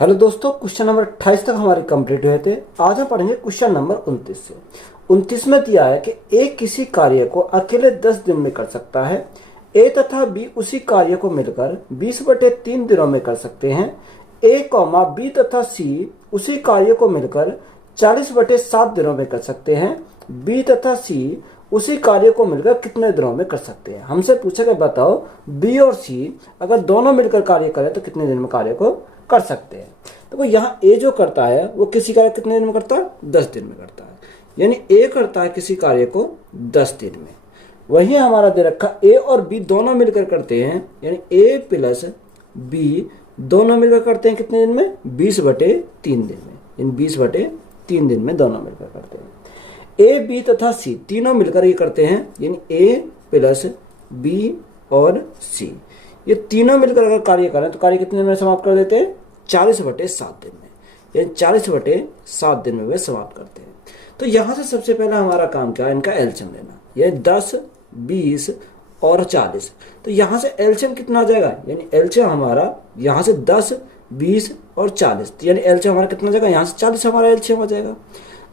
Hello दोस्तों, question number 28 तक हमारे कंप्लीट हुए थे। आज हम पढ़ेंगे क्वेश्चन नंबर 29 से। 29 में दिया है कि ए किसी कार्य को अकेले 10 दिन में कर सकता है। ए तथा बी उसी कार्य को मिलकर 20/3 दिनों में कर सकते हैं। ए कॉमा बी तथा सी उसी कार्य को मिलकर 40/7 दिनों में कर सकते हैं। बी तथा सी उसी कार्य को मिलकर कितने दिनों में कर सकते हैं। हमसे पूछा कि बताओ बी और सी अगर दोनों मिलकर कार्य करें तो कितने दिन में कार्य को कर सकते हैं। तो यहाँ ए जो करता है वो किसी कार्य कितने दिन में करता है, 10 दिन में करता है। यानी ए करता है किसी कार्य को 10 दिन में। वही हमारा दे रखा ए और बी दोनों मिलकर करते हैं, यानी ए प्लस बी दोनों मिलकर करते हैं कितने दिन में, 20/3 दिन में। इन 20/3 दिन में दोनों मिलकर करते हैं। ए बी तथा सी तीनों मिलकर ये करते हैं, यानी ए प्लस बी और सी ये तीनों मिलकर अगर कार्य करें तो कार्य कितने दिन में समाप्त कर देते हैं, 40/7 दिन में। यानी 40/7 दिन में वे समाप्त करते हैं। तो यहाँ से सबसे पहला हमारा काम क्या है, इनका एलसीएम लेना। ये 10, 20 और 40। तो यहाँ से एलसीएम कितना आ जाएगा, यानी एलसीएम हमारा यहाँ से 10, 20 और 40, यानी एलसीएम हमारा कितना आ जाएगा, यहाँ से 40 हमारा एलसीएम आ जाएगा।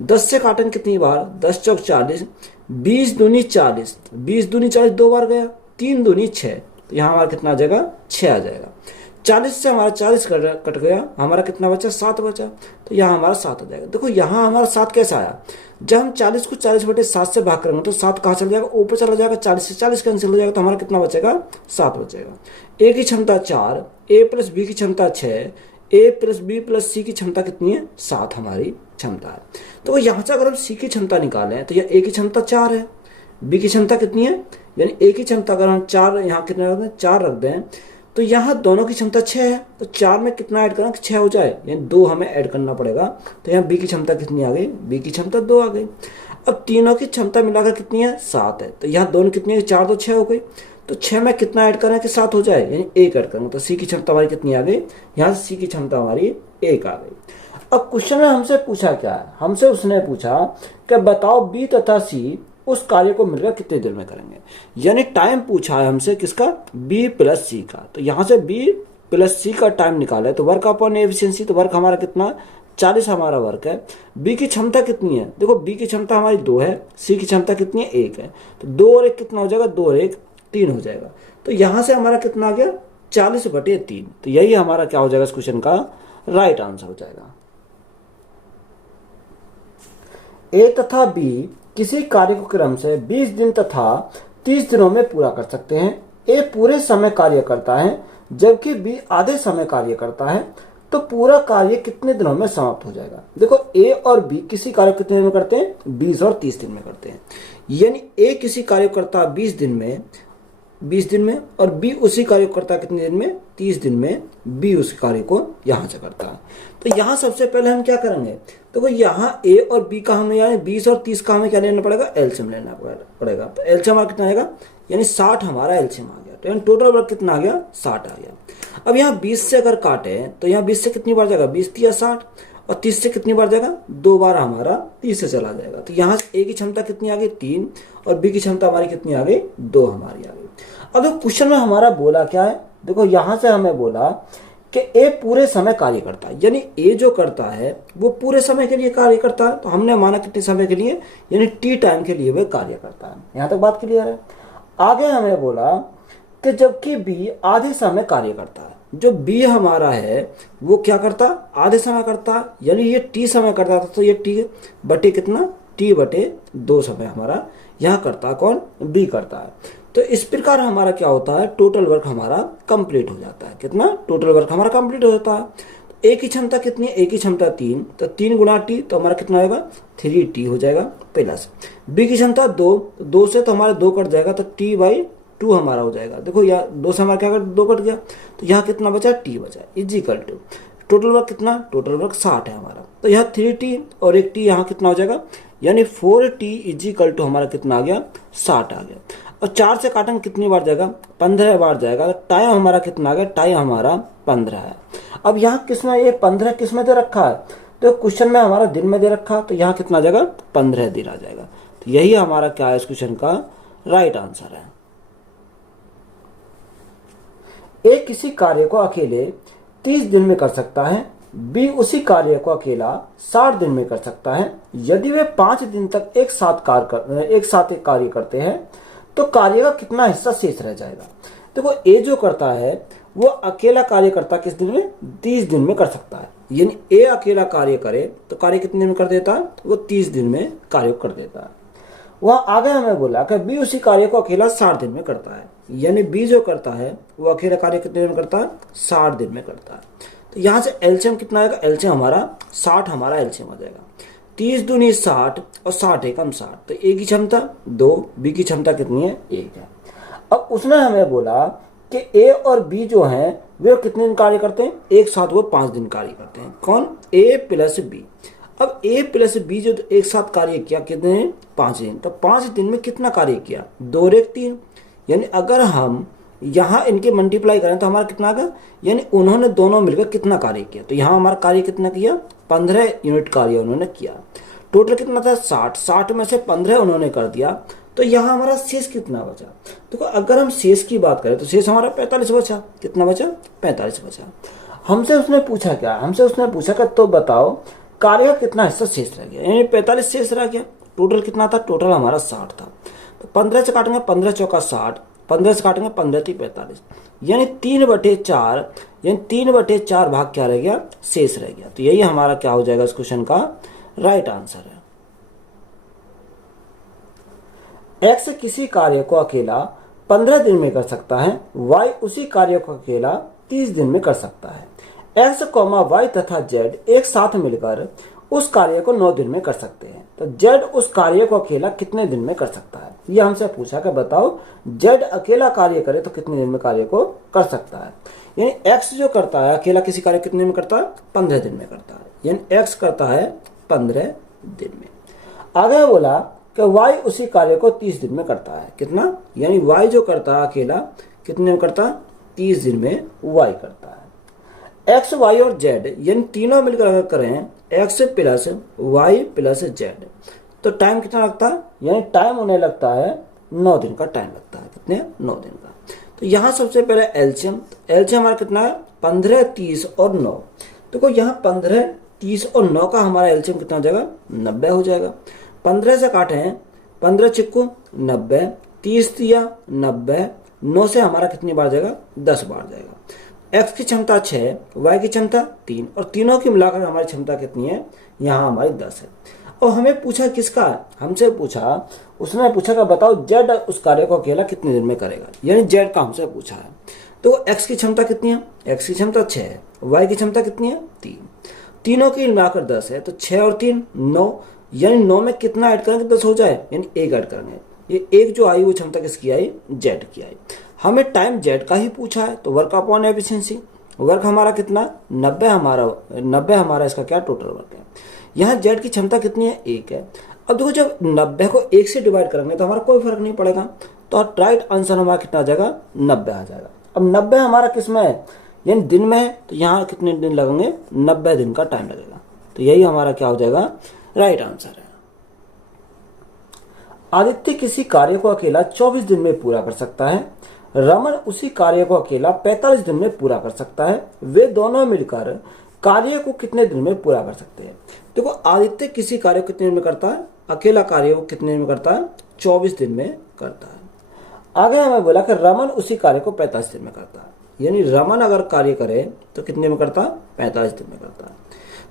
10 से काटेंगे कितनी बार, 10 चौक 40, 20 दूनी 40, 20 दूनी 40 दो बार गया, 3 दूनी 6, तो यहाँ हमारा कितना आ जाएगा, 6 आ जाएगा। 40 से हमारा 40 कट गया, हमारा कितना बचा, 7 बचा, तो यहाँ हमारा 7 आ जाएगा। देखो यहाँ हमारा 7 कैसे आया, जब हम 40 को 40/7 से भाग करेंगे तो 7 कहाँ चला जाएगा, ऊपर चला जाएगा, 40 से 40 कैंसिल हो जाएगा, तो हमारा कितना बचेगा, 7 बचेगा। ए की क्षमता 4, ए प्लस बी की क्षमता 6, ए प्लस बी प्लस सी की क्षमता कितनी है, 7 हमारी क्षमता है। तो यहाँ से अगर हम सी की क्षमता निकालें तो यह ए की क्षमता 4 है, बी की क्षमता कितनी है, यानी ए की क्षमता अगर हम 4 यहाँ कितने रख दें, 4 रख दें, तो यहाँ दोनों की क्षमता 6 है, तो 4 में कितना ऐड करना, 6 हो जाए, यानी 2 हमें ऐड करना पड़ेगा। तो यहाँ बी की क्षमता कितनी आ गई, बी की क्षमता 2 आ गई। अब तीनों की क्षमता मिलाकर कितनी है, 7 है, तो यहाँ दोनों कितनी है, 4 तो 6 हो गई, तो 6 में कितना ऐड करना है कि 7 हो जाए, यानी 1 ऐड करेंगे, तो सी की क्षमता हमारी कितनी आ गई, यहाँ से सी की क्षमता हमारी 1 आ गई। अब क्वेश्चन में हमसे पूछा क्या है, हमसे उसने पूछा कि बताओ बी तथा सी उस कार्य को मिलकर कितने दिन में करेंगे। यानी टाइम पूछा है हमसे किसका, बी प्लस सी का। तो यहाँ से बी प्लस सी का टाइम निकाला है, तो वर्क अपॉन एफिशिएंसी, तो वर्क हमारा कितना, 40 हमारा वर्क है। बी की क्षमता कितनी है, देखो बी की क्षमता हमारी 2 है, सी की क्षमता कितनी है, 1 है, तो 2 और 1 कितना हो जाएगा, 2 और 1 3 हो जाएगा। तो यहाँ से हमारा कितना आ गया, 40/3। तो यही हमारा क्या हो जाएगा, इस क्वेश्चन का राइट आंसर हो जाएगा। ए तथा बी किसी कार्य को क्रम से 20 दिन तथा 30 दिनों में पूरा कर सकते हैं। ए पूरे समय कार्य करता है जबकि बी आधे समय कार्य करता है, तो पूरा कार्य कितने दिनों में समाप्त हो जाएगा। देखो ए और बी किसी कार्य को कितने दिन में करते हैं, 20 और 30 दिन में करते हैं। यानी ए किसी कार्य को करता है 20 दिन में, और बी उसी कार्य को करता है कितने दिन में, 30 दिन में। बी उस कार्य को यहां से करता है। तो यहां सबसे पहले हम क्या करेंगे, तो यहाँ ए और बी का हमें, यानी 20 और 30 का हमें क्या लेना पड़ेगा, एलसीएम लेना पड़ेगा। तो एलसीएम हमारा कितना आएगा, यानी 60 हमारा एलसीएम आ गया। तो यानी टोटल वर्क कितना आ गया, 60 आ गया। अब यहाँ 20 से अगर काटे तो यहाँ 20 से कितनी बार जाएगा, 20 या 60, और 30 से कितनी बार जाएगा, 2 बार हमारा 30 से चला जाएगा। तो यहाँ ए की क्षमता कितनी आ गई, 3, और बी की क्षमता हमारी कितनी आ गई, 2 हमारी आ गई। अब क्वेश्चन में हमारा बोला क्या है, देखो यहाँ से हमें बोला कि ए पूरे समय कार्य करता है, यानी ए जो करता है वो पूरे समय के लिए कार्य करता है। तो हमने माना कितने समय के लिए, यानी टी टाइम के लिए वह कार्य करता है। यहाँ तक बात क्लियर है। आगे हमें बोला कि जबकि बी आधे समय कार्य करता है। जो बी हमारा है वो क्या करता, आधे समय करता है, यानी ये टी समय करता था, तो ये टी बटे कितना, T/2 समय हमारा यहाँ करता है। कौन, बी करता है। तो इस प्रकार हमारा क्या होता है, टोटल वर्क हमारा कंप्लीट हो जाता है। कितना, टोटल वर्क हमारा कंप्लीट हो जाता है। ए की क्षमता कितनी है, ए की क्षमता 3, तो 3 गुणा टी, तो हमारा कितना होगा, 3T हो जाएगा प्लस। बी की क्षमता 2, 2 से तो हमारा 2 कट जाएगा, तो T/2 हमारा हो जाएगा। देखो यहाँ 2 से हमारा क्या 2 कट गया, तो यहाँ कितना बचा, T बचा, इजिकल टू टोटल वर्क कितना, टोटल वर्क 60 है हमारा। तो यहाँ 3T और 1 T यहाँ कितना हो जाएगा, यानी 4T इजिकल टू हमारा कितना आ गया, 60 आ गया। और 4 से काटेंगे कितनी बार जाएगा, 15 बार जाएगा। तो टाइम हमारा कितना आ गया, टाइम हमारा 15 है। अब यहाँ किसमें, ये 15 किसमें दे रखा है, तो क्वेश्चन में हमारा दिन में दे रखा है, तो यहाँ कितना आ जाएगा, 15 दिन आ जाएगा। तो यही हमारा क्या है, इस क्वेश्चन का राइट आंसर है। ए किसी कार्य को अकेले 30 दिन में कर सकता है। बी उसी कार्य को अकेला 60 दिन में कर सकता है। यदि वे 5 दिन तक एक साथ एक कार्य करते हैं तो कार्य का कितना हिस्सा शेष रह जाएगा। देखो ए जो करता है वो अकेला कार्य करता किस दिन में, 30 दिन में कर सकता है। यानी ए अकेला कार्य करे तो कार्य कितने दिन में कर देता है, वो 30 दिन में कार्य कर देता है। वहां आगे हमें बोला कि बी उसी कार्य को अकेला 60 दिन में करता है। यानी बी जो करता है वो अकेला कार्य कितने दिन में करता है, 60 दिन में करता है। तो यहाँ से एलसीएम कितना आएगा, एलसीएम हमारा 60 हमारा एलसीएम आ जाएगा। 30 दूनी 60 और 60 एकम 60, तो ए की क्षमता 2, बी की क्षमता कितनी है, 1 है। अब उसने हमें बोला कि ए और बी जो हैं वे कितने दिन कार्य करते हैं, एक साथ वो 5 दिन कार्य करते हैं। कौन, ए प्लस बी। अब ए प्लस बी जो एक साथ कार्य किया कितने दिन, 5 दिन। तो 5 दिन में कितना कार्य किया, 2 और 1 3। यानी अगर हम यहाँ इनके मल्टीप्लाई करें तो हमारा कितना आ गया, यानी उन्होंने दोनों मिलकर कितना कार्य किया। तो यहाँ हमारा कार्य कितना किया, 15 यूनिट कार्य उन्होंने किया। टोटल कितना था, 60 में से 15 उन्होंने कर दिया। तो यहाँ हमारा शेष कितना बचा। तो अगर हम शेष की बात करें तो शेष हमारा 45 बचा। कितना बचा, 45 बचा। हमसे उसने पूछा क्या, हमसे उसने पूछा कि तो बताओ कार्य का कितना हिस्सा शेष रह गया। यानी 45 शेष रह गया। टोटल कितना था, टोटल हमारा 60 था। तो 15 से काटेंगे 15 चौका 60, 15 से काटेंगे 15 × 45, यानी 3/4, यानी 3/4 भाग क्या रह गया, शेष रह गया। तो यही हमारा क्या हो जाएगा इस क्वेश्चन का राइट आंसर है। एक्स किसी कार्य को अकेला 15 दिन में कर सकता है, वाई उसी कार्य को अकेला 30 दिन में कर सकता है। एक्स, वाई तथा जेड एक साथ मिलकर उस कार्य को 9 दिन में कर सकते हैं। तो जेड उस कार्य को अकेला कितने दिन में कर सकता है, यह हमसे पूछा कि बताओ जेड अकेला कार्य करे तो कितने दिन में कार्य को कर सकता है। यानी एक्स जो करता है अकेला किसी कार्य कितने दिन में करता है, 15 दिन में करता है। यानी एक्स करता है 15 दिन में। आगे बोला कि वाई उसी कार्य को 30 दिन में करता है। कितना, यानी वाई जो करता है अकेला कितने दिन करता है, 30 दिन में वाई करता है। एक्स, वाई और जेड यानी तीनों मिलकर अगर करें X plus Y plus Z तो टाइम कितना लगता है, यानी टाइम उन्हें लगता है 9 दिन का टाइम लगता है। कितने, 9 दिन का। तो यहाँ सबसे पहले एलसीएम, एलसीएम हमारा कितना है, 15, 30 और 9। देखो यहाँ 15, 30 और 9 का हमारा एलसीएम कितना हो जाएगा, 90 हो जाएगा। 15 से काटे हैं 15 चिक्कू 90, 30 दिया 90, 9 से हमारा कितनी बार जाएगा, 10 बार जाएगा। एक्स की क्षमता 6, वाई की क्षमता 3 और तीनों की मिलाकर हमारी क्षमता कितनी है, यहाँ हमारी 10 है। और हमें पूछा किसका, हमसे पूछा, उसने पूछा कि बताओ जेड उस कार्य को अकेला कितने दिन में करेगा। यानी जेड का हमसे पूछा है। तो एक्स की क्षमता कितनी है, एक्स की क्षमता 6 है, वाई की क्षमता कितनी है, 3, तीनों की मिलाकर 10 है। तो 6 और 3 9, यानी 9 में कितना ऐड करेंगे 10 हो जाए, यानी 1 ऐड करेंगे। ये 1 जो आई वो क्षमता किसकी आई, जेड की आई। हमें टाइम जेड का ही पूछा है तो वर्क अपॉन एफिशिएंसी, वर्क हमारा कितना 90 हमारा इसका क्या टोटल वर्क है। यहाँ जेड की क्षमता कितनी है, 1 है। अब देखो जब 90 को 1 से डिवाइड करेंगे तो हमारा कोई फर्क नहीं पड़ेगा। तो राइट आंसर हमारा कितना आ जाएगा, 90 आ जाएगा। अब 90 हमारा किस में है, यानी दिन में है। तो यहाँ कितने दिन लगेंगे, 90 दिन का टाइम लगेगा। तो यही हमारा क्या हो जाएगा, राइट आंसर है। आदित्य किसी कार्य को अकेला 24 दिन में पूरा कर सकता है, रमन उसी कार्य को अकेला 45 दिन में पूरा कर सकता है। वे दोनों मिलकर कार्य को कितने दिन में पूरा कर सकते हैं। देखो आदित्य किसी कार्य को कितने दिन में करता है, अकेला कार्य को कितने दिन में करता है, 24 दिन में करता है। आगे हमें बोला कि रमन उसी कार्य को 45 दिन में करता है। यानी रमन अगर कार्य करे तो कितने में करता है, 45 दिन में करता है।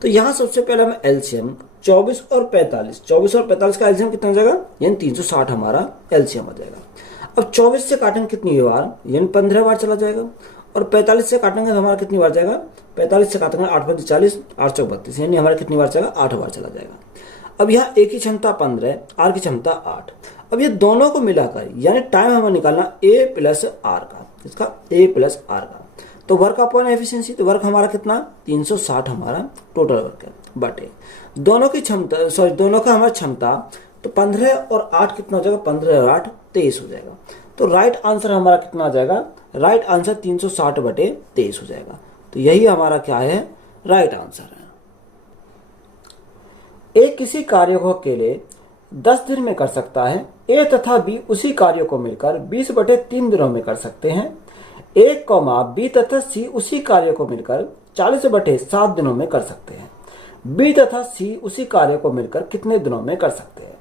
तो यहाँ सबसे पहले हमें एलसीएम 24 और 45 का एलसीएम कितना हो जाएगा, यानी 360 हमारा एलसीएम हो जाएगा। अब 24 से काटेंगे कितनी बार, यानी 15 बार चला जाएगा। और 45 से काटेंगे तो हमारा कितनी बार जाएगा, 45 से काटेंगे 8 × 40, 8 × 32, यानी हमारा कितनी बार जाएगा, 8 बार चला जाएगा। अब यहाँ ए की क्षमता 15, आर की क्षमता 8। अब ये दोनों को मिलाकर यानी टाइम हमें निकालना ए प्लस आर का, इसका ए प्लस आर का। तो वर्क अपॉन एफिशिएंसी, तो वर्क हमारा कितना 360 हमारा टोटल वर्क है, बटे दोनों की क्षमता, सॉरी दोनों का हमारा क्षमता। तो 15 और 8 कितना हो जाएगा, 15 और 8 23 हो जाएगा। तो राइट आंसर हमारा कितना आ जाएगा, राइट आंसर 360/23 हो जाएगा। तो यही हमारा क्या है, राइट आंसर है। ए किसी कार्य को अकेले 10 दिन में कर सकता है, ए तथा बी उसी कार्य को मिलकर 20/3 दिनों में कर सकते हैं। ए, बी तथा सी उसी कार्य को मिलकर 40/7 दिनों में कर सकते हैं। बी तथा सी उसी कार्य को मिलकर कितने दिनों में कर सकते हैं?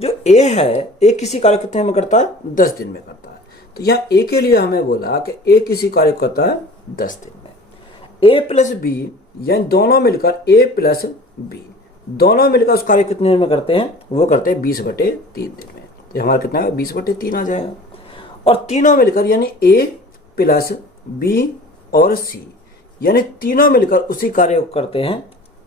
जो ए है, ए किसी कार्य को कितने में करता है? 10 दिन में करता है। तो यहाँ ए के लिए हमें बोला कि ए किसी कार्य को करता है 10 दिन में। ए प्लस बी यानी दोनों मिलकर ए प्लस बी दोनों मिलकर उस कार्य कितने दिन में करते हैं? वो करते हैं 20/3 दिन में। तो हमारा कितना है? 20/3 आ जाएगा। और तीनों मिलकर यानी ए प्लस बी और सी यानी तीनों मिलकर उसी कार्य को करते हैं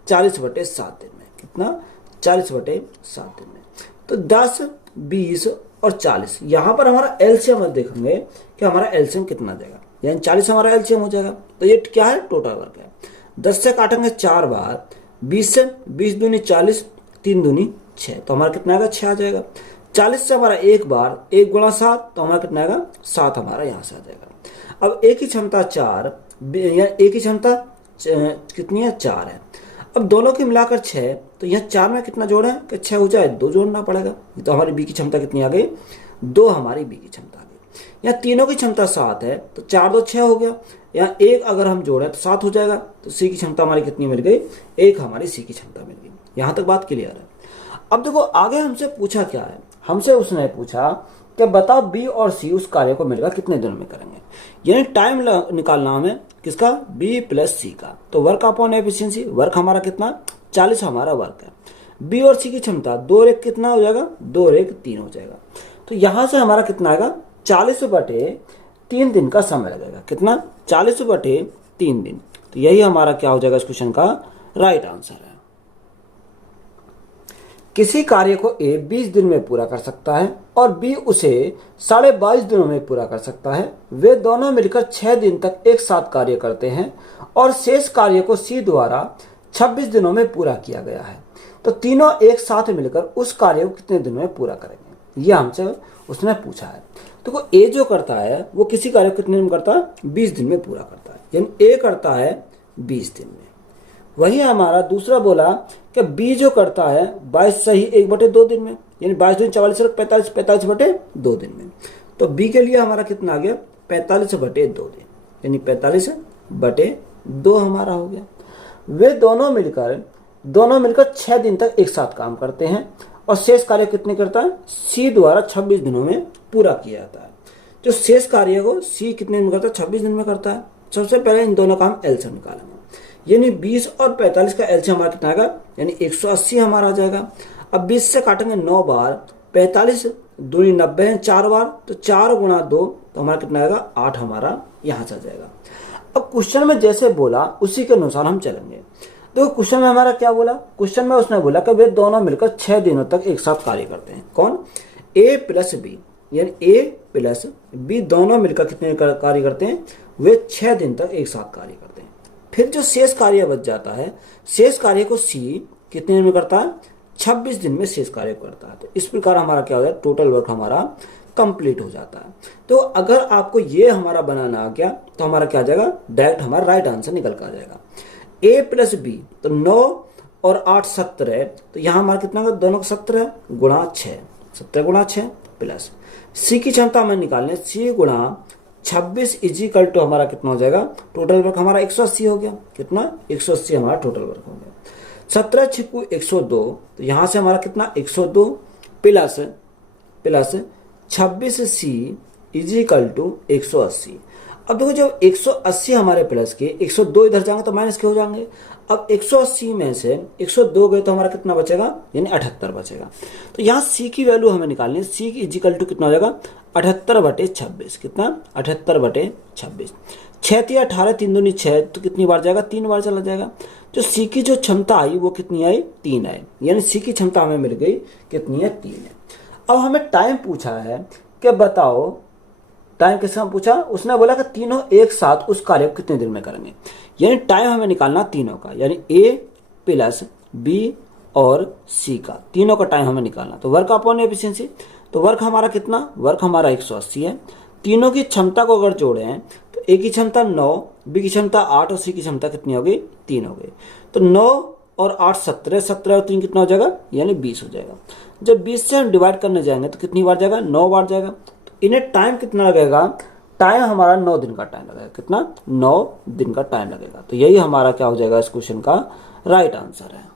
40/7 दिन में। कितना? 40/7 दिन में। तो 10, 20 और 40 यहाँ पर हमारा एलसीएम देखेंगे कि हमारा एलसीएम कितना आ जाएगा, यानी 40 हमारा एलसीएम हो जाएगा। तो ये क्या है? टोटल वर्क है। 10 से काटेंगे 4 बार, 20 से 20 दूनी 40, 3 दूनी 6, तो हमारा कितना आएगा? 6 आ जाएगा। 40 से हमारा एक बार, 1 गुणा 7, तो हमारा कितना आएगा? 7 हमारा यहाँ से आ जाएगा। अब एक ही क्षमता 4 या एक ही क्षमता कितनी है? 4 है। अब दोनों की मिलाकर 6, तो यहाँ 4 में कितना जोड़े कि 6 हो जाए, 2 जोड़ना पड़ेगा। तो हमारी बी की क्षमता कितनी आ गई? 2 हमारी बी की क्षमता आ गई। यहाँ तीनों की क्षमता 7 है, तो 4 2 6 हो गया। यहाँ 1 अगर हम जोड़े तो 7 हो जाएगा। तो सी की क्षमता हमारी कितनी मिल गई? 1 हमारी सी की क्षमता मिल गई। यहाँ तक बात क्लियर है। अब देखो आगे हमसे पूछा क्या है? हमसे उसने पूछा कि बताओ बी और सी उस कार्य को मिलकर कितने दिनों में करेंगे। यानी टाइम निकालना हमें किसका? बी प्लस सी का। तो वर्क अपॉन एफिशिएंसी, वर्क हमारा कितना? 40 हमारा वर्क है। बी और सी की क्षमता 2 और 1 कितना हो जाएगा? 2 और 1 3 हो जाएगा। तो यहां से हमारा कितना आएगा? 40/3 दिन का समय लगेगा। कितना? 40/3 दिन। तो यही हमारा क्या हो जाएगा इस क्वेश्चन का राइट आंसर है। किसी कार्य को ए 20 दिन में पूरा कर सकता है और बी उसे 22.5 दिनों में पूरा कर सकता है। वे दोनों मिलकर 6 दिन तक एक साथ कार्य करते हैं और शेष कार्य को सी द्वारा 26 दिनों में पूरा किया गया है। तो तीनों एक साथ मिलकर उस कार्य को कितने दिनों में पूरा करेंगे? ये हमसे उसने पूछा है। तो ए जो करता है वो किसी कार्य को कितने दिन में करता है? 20 दिन में पूरा करता है। यानी ए करता है 20 दिन में। वही हमारा दूसरा बोला कि बी जो करता है 22 सही 1/2 दिन में, यानी 22 दूनी 44 और 45, 45/2 दिन में। तो बी के लिए हमारा कितना आ गया? 45/2 दिन, यानी 45/2 हमारा हो गया। वे दोनों मिलकर 6 दिन तक एक साथ काम करते हैं और शेष कार्य कितने करता है? सी द्वारा 26 दिनों में पूरा किया जाता है। जो शेष कार्य को सी कितने दिन में करता है? 26 दिन में करता है। सबसे पहले इन दोनों का हम एलसीएम निकालेंगे, यानी 20 और 45 का एलसीएम हमारा कितना आएगा? यानी 180 हमारा आ जाएगा। अब 20 से काटेंगे 9 बार, 45 दूनी 90 है 4 बार, तो 4 गुणा 2, तो हमारा कितना आएगा? 8 हमारा यहाँ से आ जाएगा। अब क्वेश्चन में जैसे बोला उसी के अनुसार हम चलेंगे। देखो क्वेश्चन में हमारा क्या बोला? क्वेश्चन में उसने बोला कि वे दोनों मिलकर 6 दिनों तक एक साथ कार्य करते हैं। कौन? ए प्लस बी, यानी ए प्लस बी दोनों मिलकर कितने कार्य करते हैं? वे 6 दिन तक एक साथ कार्य करते हैं। फिर जो शेष कार्य बच जाता है, शेष कार्य को सी कितने दिन में करता है? 26 दिन में शेष कार्य करता है। तो इस प्रकार हमारा क्या हो जाए? टोटल वर्क हमारा कंप्लीट हो जाता है। तो अगर आपको ये हमारा बनाना आ गया तो हमारा क्या आ जाएगा? डायरेक्ट हमारा राइट आंसर निकल कर आ जाएगा। ए प्लस बी, तो 9 और 8 17, तो यहाँ हमारा कितना होगा? दोनों का 17 गुणा 6, 17 गुणा 6 प्लस सी की क्षमता हमें निकालने, सी गुणा 26 इजिकल टू हमारा कितना हो जाएगा? टोटल वर्क हमारा 180 हो गया। कितना? 180 हमारा टोटल वर्क हो गया। 17 छिकू 102, तो यहाँ से हमारा कितना? 102 प्लस 26 सी इजिकल टू 180। अब देखो जब 180 हमारे प्लस के, 102 इधर जाएंगे तो माइनस के हो जाएंगे। अब 180 में से 102 गए तो हमारा कितना बचेगा? यानी 78 बचेगा। तो यहाँ सी की वैल्यू हमें निकालनी है। सी की इजिकल टू कितना हो जाएगा? 78/26। कितना? 78/26। 6 × 18 3 दूनी 6, तो कितनी बार जाएगा? 3 बार चला जाएगा। जो सी की जो क्षमता आई वो कितनी आई? 3 आई, यानी सी की क्षमता हमें मिल गई कितनी है? 3 है। अब हमें टाइम पूछा है कि बताओ टाइम किससे हम पूछा? उसने बोला कि तीनों एक साथ उस कार्य को कितने दिन में करेंगे। यानी टाइम हमें निकालना तीनों का, यानी ए प्लस बी और सी का, तीनों का टाइम हमें निकालना। तो वर्क अपॉन एफिशिएंसी, तो वर्क हमारा कितना? वर्क हमारा 180 है। तीनों की क्षमता को अगर जोड़े हैं तो ए की क्षमता 9, बी की क्षमता 8 और सी की क्षमता कितनी हो गई? 3 हो गई। तो 9 और 8 17, 17 और 3 कितना हो जाएगा? यानी 20 हो जाएगा। जब 20 से हम डिवाइड करने जाएंगे तो कितनी बार जाएगा? 9 बार जाएगा। तो इन्हें टाइम कितना लगेगा? टाइम हमारा 9 दिन का टाइम लगेगा। कितना? 9 दिन का टाइम लगेगा। तो यही हमारा क्या हो जाएगा इस क्वेश्चन का राइट आंसर है।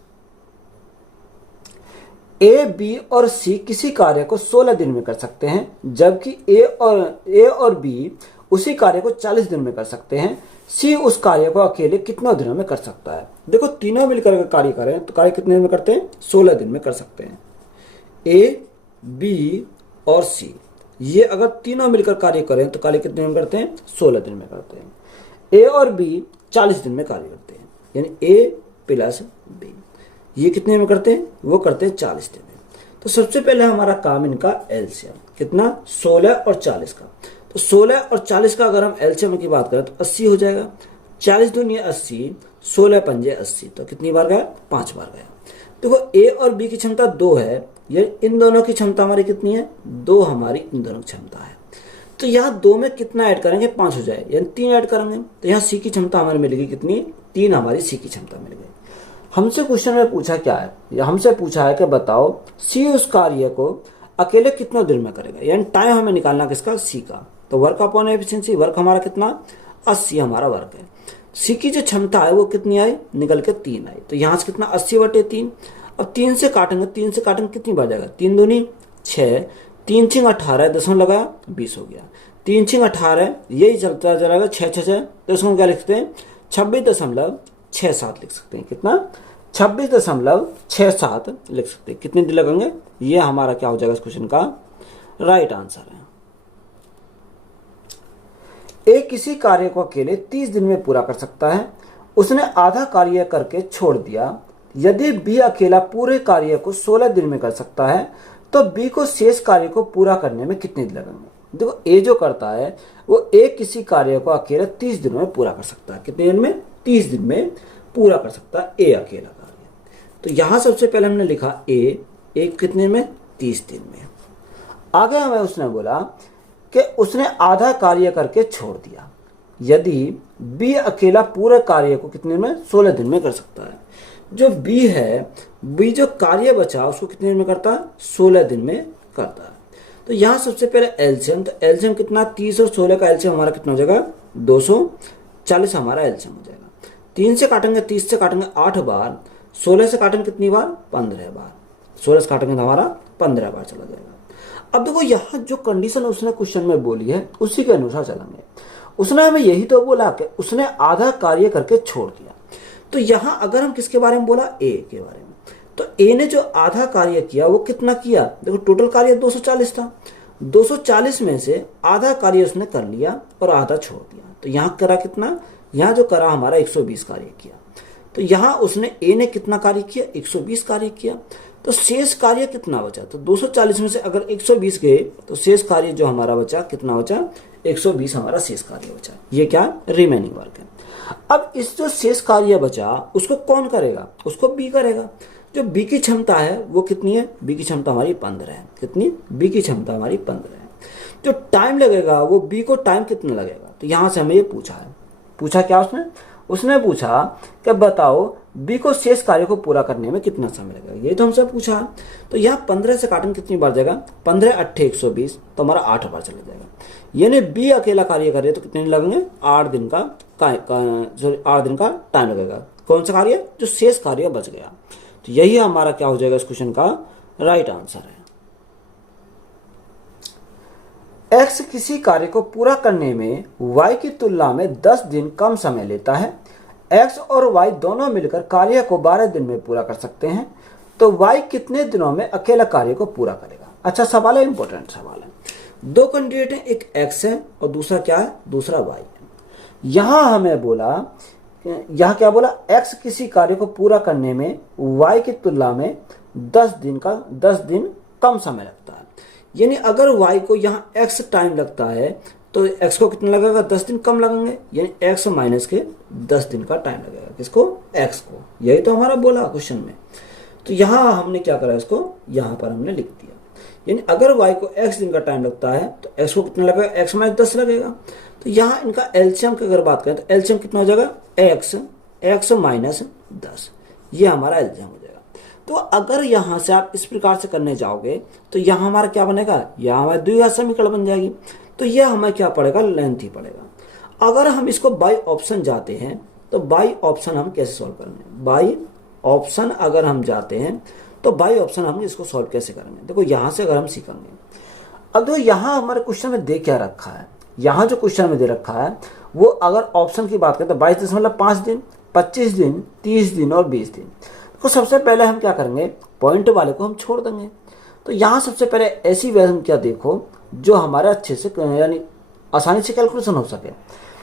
ए, बी और सी किसी कार्य को 16 दिन में कर सकते हैं, जबकि ए और बी उसी कार्य को 40 दिन में कर सकते हैं। सी उस कार्य को अकेले कितने दिनों में कर सकता है? देखो, तीनों मिलकर अगर कार्य करें तो कार्य कितने दिन में करते हैं? 16 दिन में कर सकते हैं। ए, बी और सी, ये अगर तीनों मिलकर कार्य करें तो कार्य कितने दिन में करते हैं? 16 दिन में करते हैं। ए और बी 40 दिन में कार्य करते हैं, यानी ए प्लस बी, ये कितने में करते हैं? वो करते हैं 40 दिन में। तो सबसे पहले हमारा काम इनका एलसीएम, कितना? 16 और 40 का। तो 16 और 40 का अगर हम एलसीएम की बात करें तो 80 हो जाएगा। 40 दूनी 80, 16 पंजे 80, तो कितनी बार गया? 5 बार गया। देखो, ए और बी की क्षमता 2 है, ये इन दोनों की क्षमता हमारी कितनी है? 2 हमारी इन दोनों की क्षमता है। तो यहाँ 2 में कितना ऐड करेंगे? 5 हो जाए, यानी 3 ऐड करेंगे। तो यहाँ सी की क्षमता हमारी मिलेगी कितनी? 3 हमारी सी की क्षमता मिल गई। हमसे क्वेश्चन में पूछा क्या है? या हमसे पूछा है कि बताओ सी उस कार्य को अकेले कितने दिन में करेगा, यानी टाइम हमें निकालना किसका? सी का। तो वर्क अपॉन एफिशिएंसी, वर्क हमारा कितना? 80 हमारा वर्क है। सी की जो क्षमता है वो कितनी आई? निकल के 3 आई। तो यहाँ से कितना? 80/3। अब 3 से काटेंगे, 3 से काटेंगे कितनी बार जाएगा? 3 दूनी 6, 3 छिंग 18, दशमलव लगाया 20 हो गया। 3 छिंग 18, यही चलता जाएगा। 6 6 6, दशमलव क्या लिखते हैं? 26.67 लिख सकते हैं। कितना? 26.67 लिख सकते हैं। कितने दिन लगेंगे? ये हमारा क्या हो जाएगा इस क्वेश्चन का राइट आंसर है। ए किसी कार्य को अकेले 30 दिन में पूरा कर सकता है, उसने आधा कार्य करके छोड़ दिया। यदि बी अकेला पूरे कार्य को 16 दिन में कर सकता है तो बी को शेष कार्य को पूरा करने में कितने दिन लगेंगे? देखो, ए जो करता है वो ए किसी कार्य को अकेले 30 दिनों में पूरा कर सकता है। कितने दिन में? 30 दिन में पूरा कर सकता है ए अकेला कार्य। तो यहां सबसे पहले हमने लिखा ए कितने में? 30 दिन में। आगे हमें उसने बोला कि उसने आधा कार्य करके छोड़ दिया। यदि बी अकेला पूरे कार्य को कितने में? 16 दिन में कर सकता है। जो बी है, बी जो कार्य बचा उसको कितने दिन में करता है? 16 दिन में करता है। तो यहाँ सबसे पहले एलसीएम, तो एलसीएम कितना? 30 और 16 का एलसीएम हमारा कितना हो जाएगा? 240 हमारा एलसीएम हो जाएगा। 3 से काटेंगे, 30 से काटेंगे 8 बार, 16 से काटेंगे कितनी बार? 15 बार। 16 से काटेंगे तो हमारा 15 बार चला जाएगा। अब देखो, यहाँ जो कंडीशन उसने क्वेश्चन में बोली है उसी के अनुसार चलेंगे। उसने हमें यही तो बोला कि उसने आधा कार्य करके छोड़ दिया। तो यहाँ अगर हम किसके बारे में बोला? ए के बारे में। तो ए ने जो आधा कार्य किया वो कितना किया? देखो, टोटल कार्य 240 था। 240 में से आधा कार्य उसने कर लिया और आधा छोड़ दिया। तो यहाँ करा कितना? यहाँ जो करा हमारा 120 कार्य किया। तो यहाँ उसने ए ने कितना कार्य किया? 120 कार्य किया। तो शेष कार्य कितना बचा? तो 240 में से अगर 120 गए तो शेष कार्य जो हमारा बचा कितना बचा? 120 हमारा शेष कार्य बचा। ये क्या? रिमेनिंग वर्क है। अब इस जो शेष कार्य बचा उसको कौन करेगा? उसको बी करेगा। जो बी की क्षमता है वो कितनी है? बी की क्षमता हमारी 15 है। कितनी? बी की क्षमता हमारी 15 है। जो टाइम लगेगा वो बी को टाइम कितना लगेगा? तो यहां से हमें ये पूछा है। पूछा क्या उसने पूछा कि बताओ बी को शेष कार्य को पूरा करने में कितना समय लगेगा? ये तो हमसे पूछा। तो यहाँ 15 से काटेंगे कितनी बार जाएगा? 15 8 120, तो हमारा 8 बार चला जाएगा। यानी बी अकेला कार्य करे तो कितने दिन लगेंगे? 8 दिन का 8 दिन का टाइम लगेगा। कौन सा कार्य? जो शेष कार्य बच गया। तो यही हमारा क्या हो जाएगा इस क्वेश्चन का राइट आंसर है। एक्स किसी कार्य को पूरा करने में वाई की तुलना में 10 दिन कम समय लेता है। एक्स और वाई दोनों मिलकर कार्य को 12 दिन में पूरा कर सकते हैं, तो वाई कितने दिनों में अकेला कार्य को पूरा करेगा? अच्छा सवाल है, इंपॉर्टेंट सवाल है। 2 कैंडिडेट हैं, एक एक्स है और दूसरा क्या है? दूसरा वाई है। यहां हमें बोला, यहां क्या बोला? एक्स किसी कार्य को पूरा करने में वाई की तुलना में 10 दिन कम समय लगता है। यानी अगर y को यहाँ x टाइम लगता है तो x को कितना लगेगा? 10 दिन कम लगेंगे। यानी x माइनस के 10 दिन का टाइम लगेगा। किसको? x को। यही तो हमारा बोला क्वेश्चन में। तो यहाँ हमने क्या करा? इसको यहाँ पर हमने लिख दिया। यानी अगर y को x दिन का टाइम लगता है तो x को कितना लगेगा? x माइनस 10 लगेगा। तो यहाँ इनका एलसीएम की अगर बात करें तो एलसीएम कितना हो जाएगा? x minus 10। ये हमारा एलसीएम हो जाएगा। तो अगर यहां से आप इस प्रकार से करने जाओगे तो यहां हमारा क्या बनेगा? यहां हमारा द्विघात समीकरण बन जाएगी। तो यह हमें क्या पड़ेगा, लेंथ ही पड़ेगा। अगर हम इसको बाई ऑप्शन जाते हैं तो बाई ऑप्शन हम कैसे सॉल्व करेंगे, बाई ऑप्शन अगर हम जाते हैं तो बाई ऑप्शन हम इसको सॉल्व कैसे करेंगे। देखो यहाँ से अगर हम सीखेंगे, अब देखो यहाँ हमारे क्वेश्चन में दे क्या रखा है, यहाँ जो क्वेश्चन में दे रखा है वो अगर ऑप्शन की बात करें तो 22.5 दिन, 25 दिन, 30 दिन और 20 दिन। तो सबसे पहले हम क्या करेंगे, पॉइंट वाले को हम छोड़ देंगे। तो यहाँ सबसे पहले ऐसी वैल्यू हम क्या देखो जो हमारे अच्छे से यानी आसानी से कैलकुलेशन हो सके।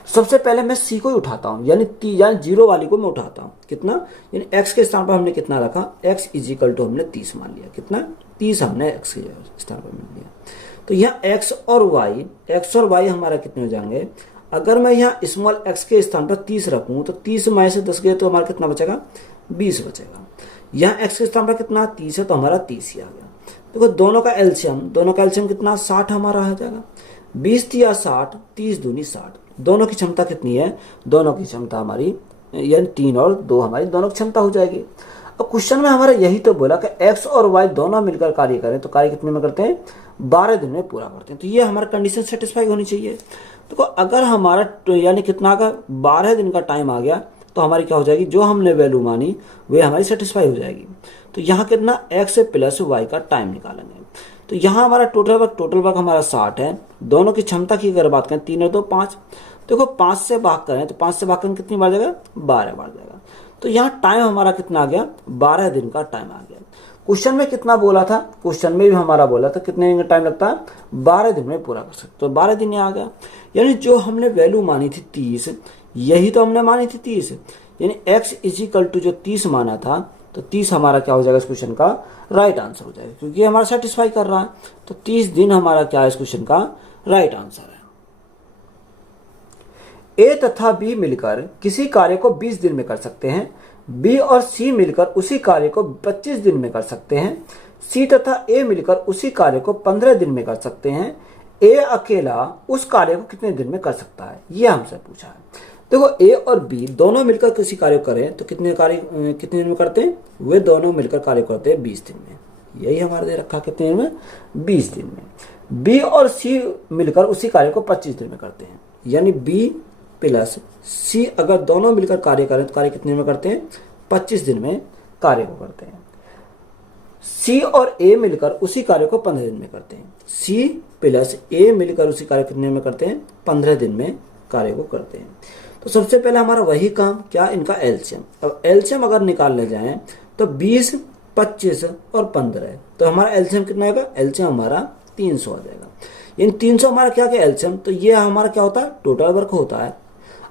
सबसे पहले मैं सी को ही उठाता हूँ, यानी जीरो वाली को मैं उठाता हूँ। कितना, यानी एक्स के स्थान पर हमने कितना रखा, एक्स इजिकल टू हमने 30 मान लिया। कितना, 30 हमने एक्स के स्थान पर मान लिया। तो यहाँ एक्स और वाई हमारा कितने हो जाएंगे, अगर मैं यहाँ स्मॉल एक्स के स्थान पर 30 रखूँ तो 30 में से 10 गए तो हमारा कितना बचेगा, 20 बचेगा। यहाँ एक्स के स्थान पर कितना 30 है तो हमारा 30 ही आ गया। देखो दोनों का एलसीएम कितना 60 हमारा आ जाएगा। 20 या 60, 30 दूनी 60। दोनों की क्षमता कितनी है, दोनों की क्षमता हमारी यानी 3 और 2 हमारी दोनों की क्षमता हो जाएगी। अब क्वेश्चन में हमारा यही तो बोला कि एक्स और वाई दोनों मिलकर कार्य करें तो कार्य कितने में करते हैं, 12 दिन में पूरा करते हैं। तो ये हमारा कंडीशन सेटिस्फाई होनी चाहिए। तो अगर हमारा यानी कितना का 12 दिन का टाइम आ गया तो हमारी क्या हो जाएगी, जो हमने वैल्यू मानी वे हमारी सेटिस्फाई हो जाएगी। तो यहाँ कितना एक्स प्लस वाई का टाइम निकालेंगे। तो यहाँ हमारा टोटल वर्क हमारा 60 है। दोनों की क्षमता की अगर बात करें 3 और 2 5, देखो 5 से भाग करें तो 5 से भाग करें कितनी बार जाएगा, 12 बार जाएगा। तो यहाँ टाइम हमारा कितना आ गया, 12 दिन का टाइम आ गया। क्वेश्चन में कितना बोला था, क्वेश्चन में भी हमारा बोला था कितने दिन का टाइम लगता है, 12 दिन में पूरा कर सकते। तो 12 दिन आ गया। यानी जो हमने वैल्यू मानी थी 30, यही तो हमने मानी थी 30, यानी एक्स इजिकल टू जो 30 माना था तो 30 हमारा क्या हो जाएगा इस क्वेश्चन का राइट आंसर हो जाएगा, क्योंकि ये हमारा सेटिस्फाई कर रहा है। तो 30 दिन हमारा क्या है इस क्वेश्चन का राइट आंसर है। ए तथा बी मिलकर किसी कार्य को 20 दिन में कर सकते हैं, बी और सी मिलकर उसी कार्य को 25 दिन में कर सकते हैं, सी तथा ए मिलकर उसी कार्य को 15 दिन में कर सकते हैं, ए अकेला उस कार्य को कितने दिन में कर सकता है, ये हमसे पूछा है। देखो ए और बी दोनों मिलकर किसी कार्य को करें तो कितने दिन में करते हैं, वे दोनों मिलकर कार्य करते हैं 20 दिन में। यही हमारे दे रखा कितने दिन में, 20 दिन में। बी और सी मिलकर उसी कार्य को 25 दिन में करते हैं, यानी बी प्लस सी अगर दोनों मिलकर कार्य करें तो कार्य कितने दिन में करते हैं, 25 दिन में कार्य को करते हैं। सी और ए मिलकर उसी कार्य को 15 दिन में करते हैं, सी प्लस ए मिलकर उसी कार्य कितने में करते हैं, 15 दिन में कार्य को करते हैं। तो सबसे पहले हमारा वही काम क्या, इनका एलसीएम। अब एलसीएम अगर निकालने जाएं तो 20, 25 और 15 है, तो हमारा एलसीएम कितना आएगा, एलसीएम हमारा 300 आ जाएगा। इन 300 हमारा क्या क्या एलसीएम, तो ये हमारा क्या होता है, टोटल वर्क होता है।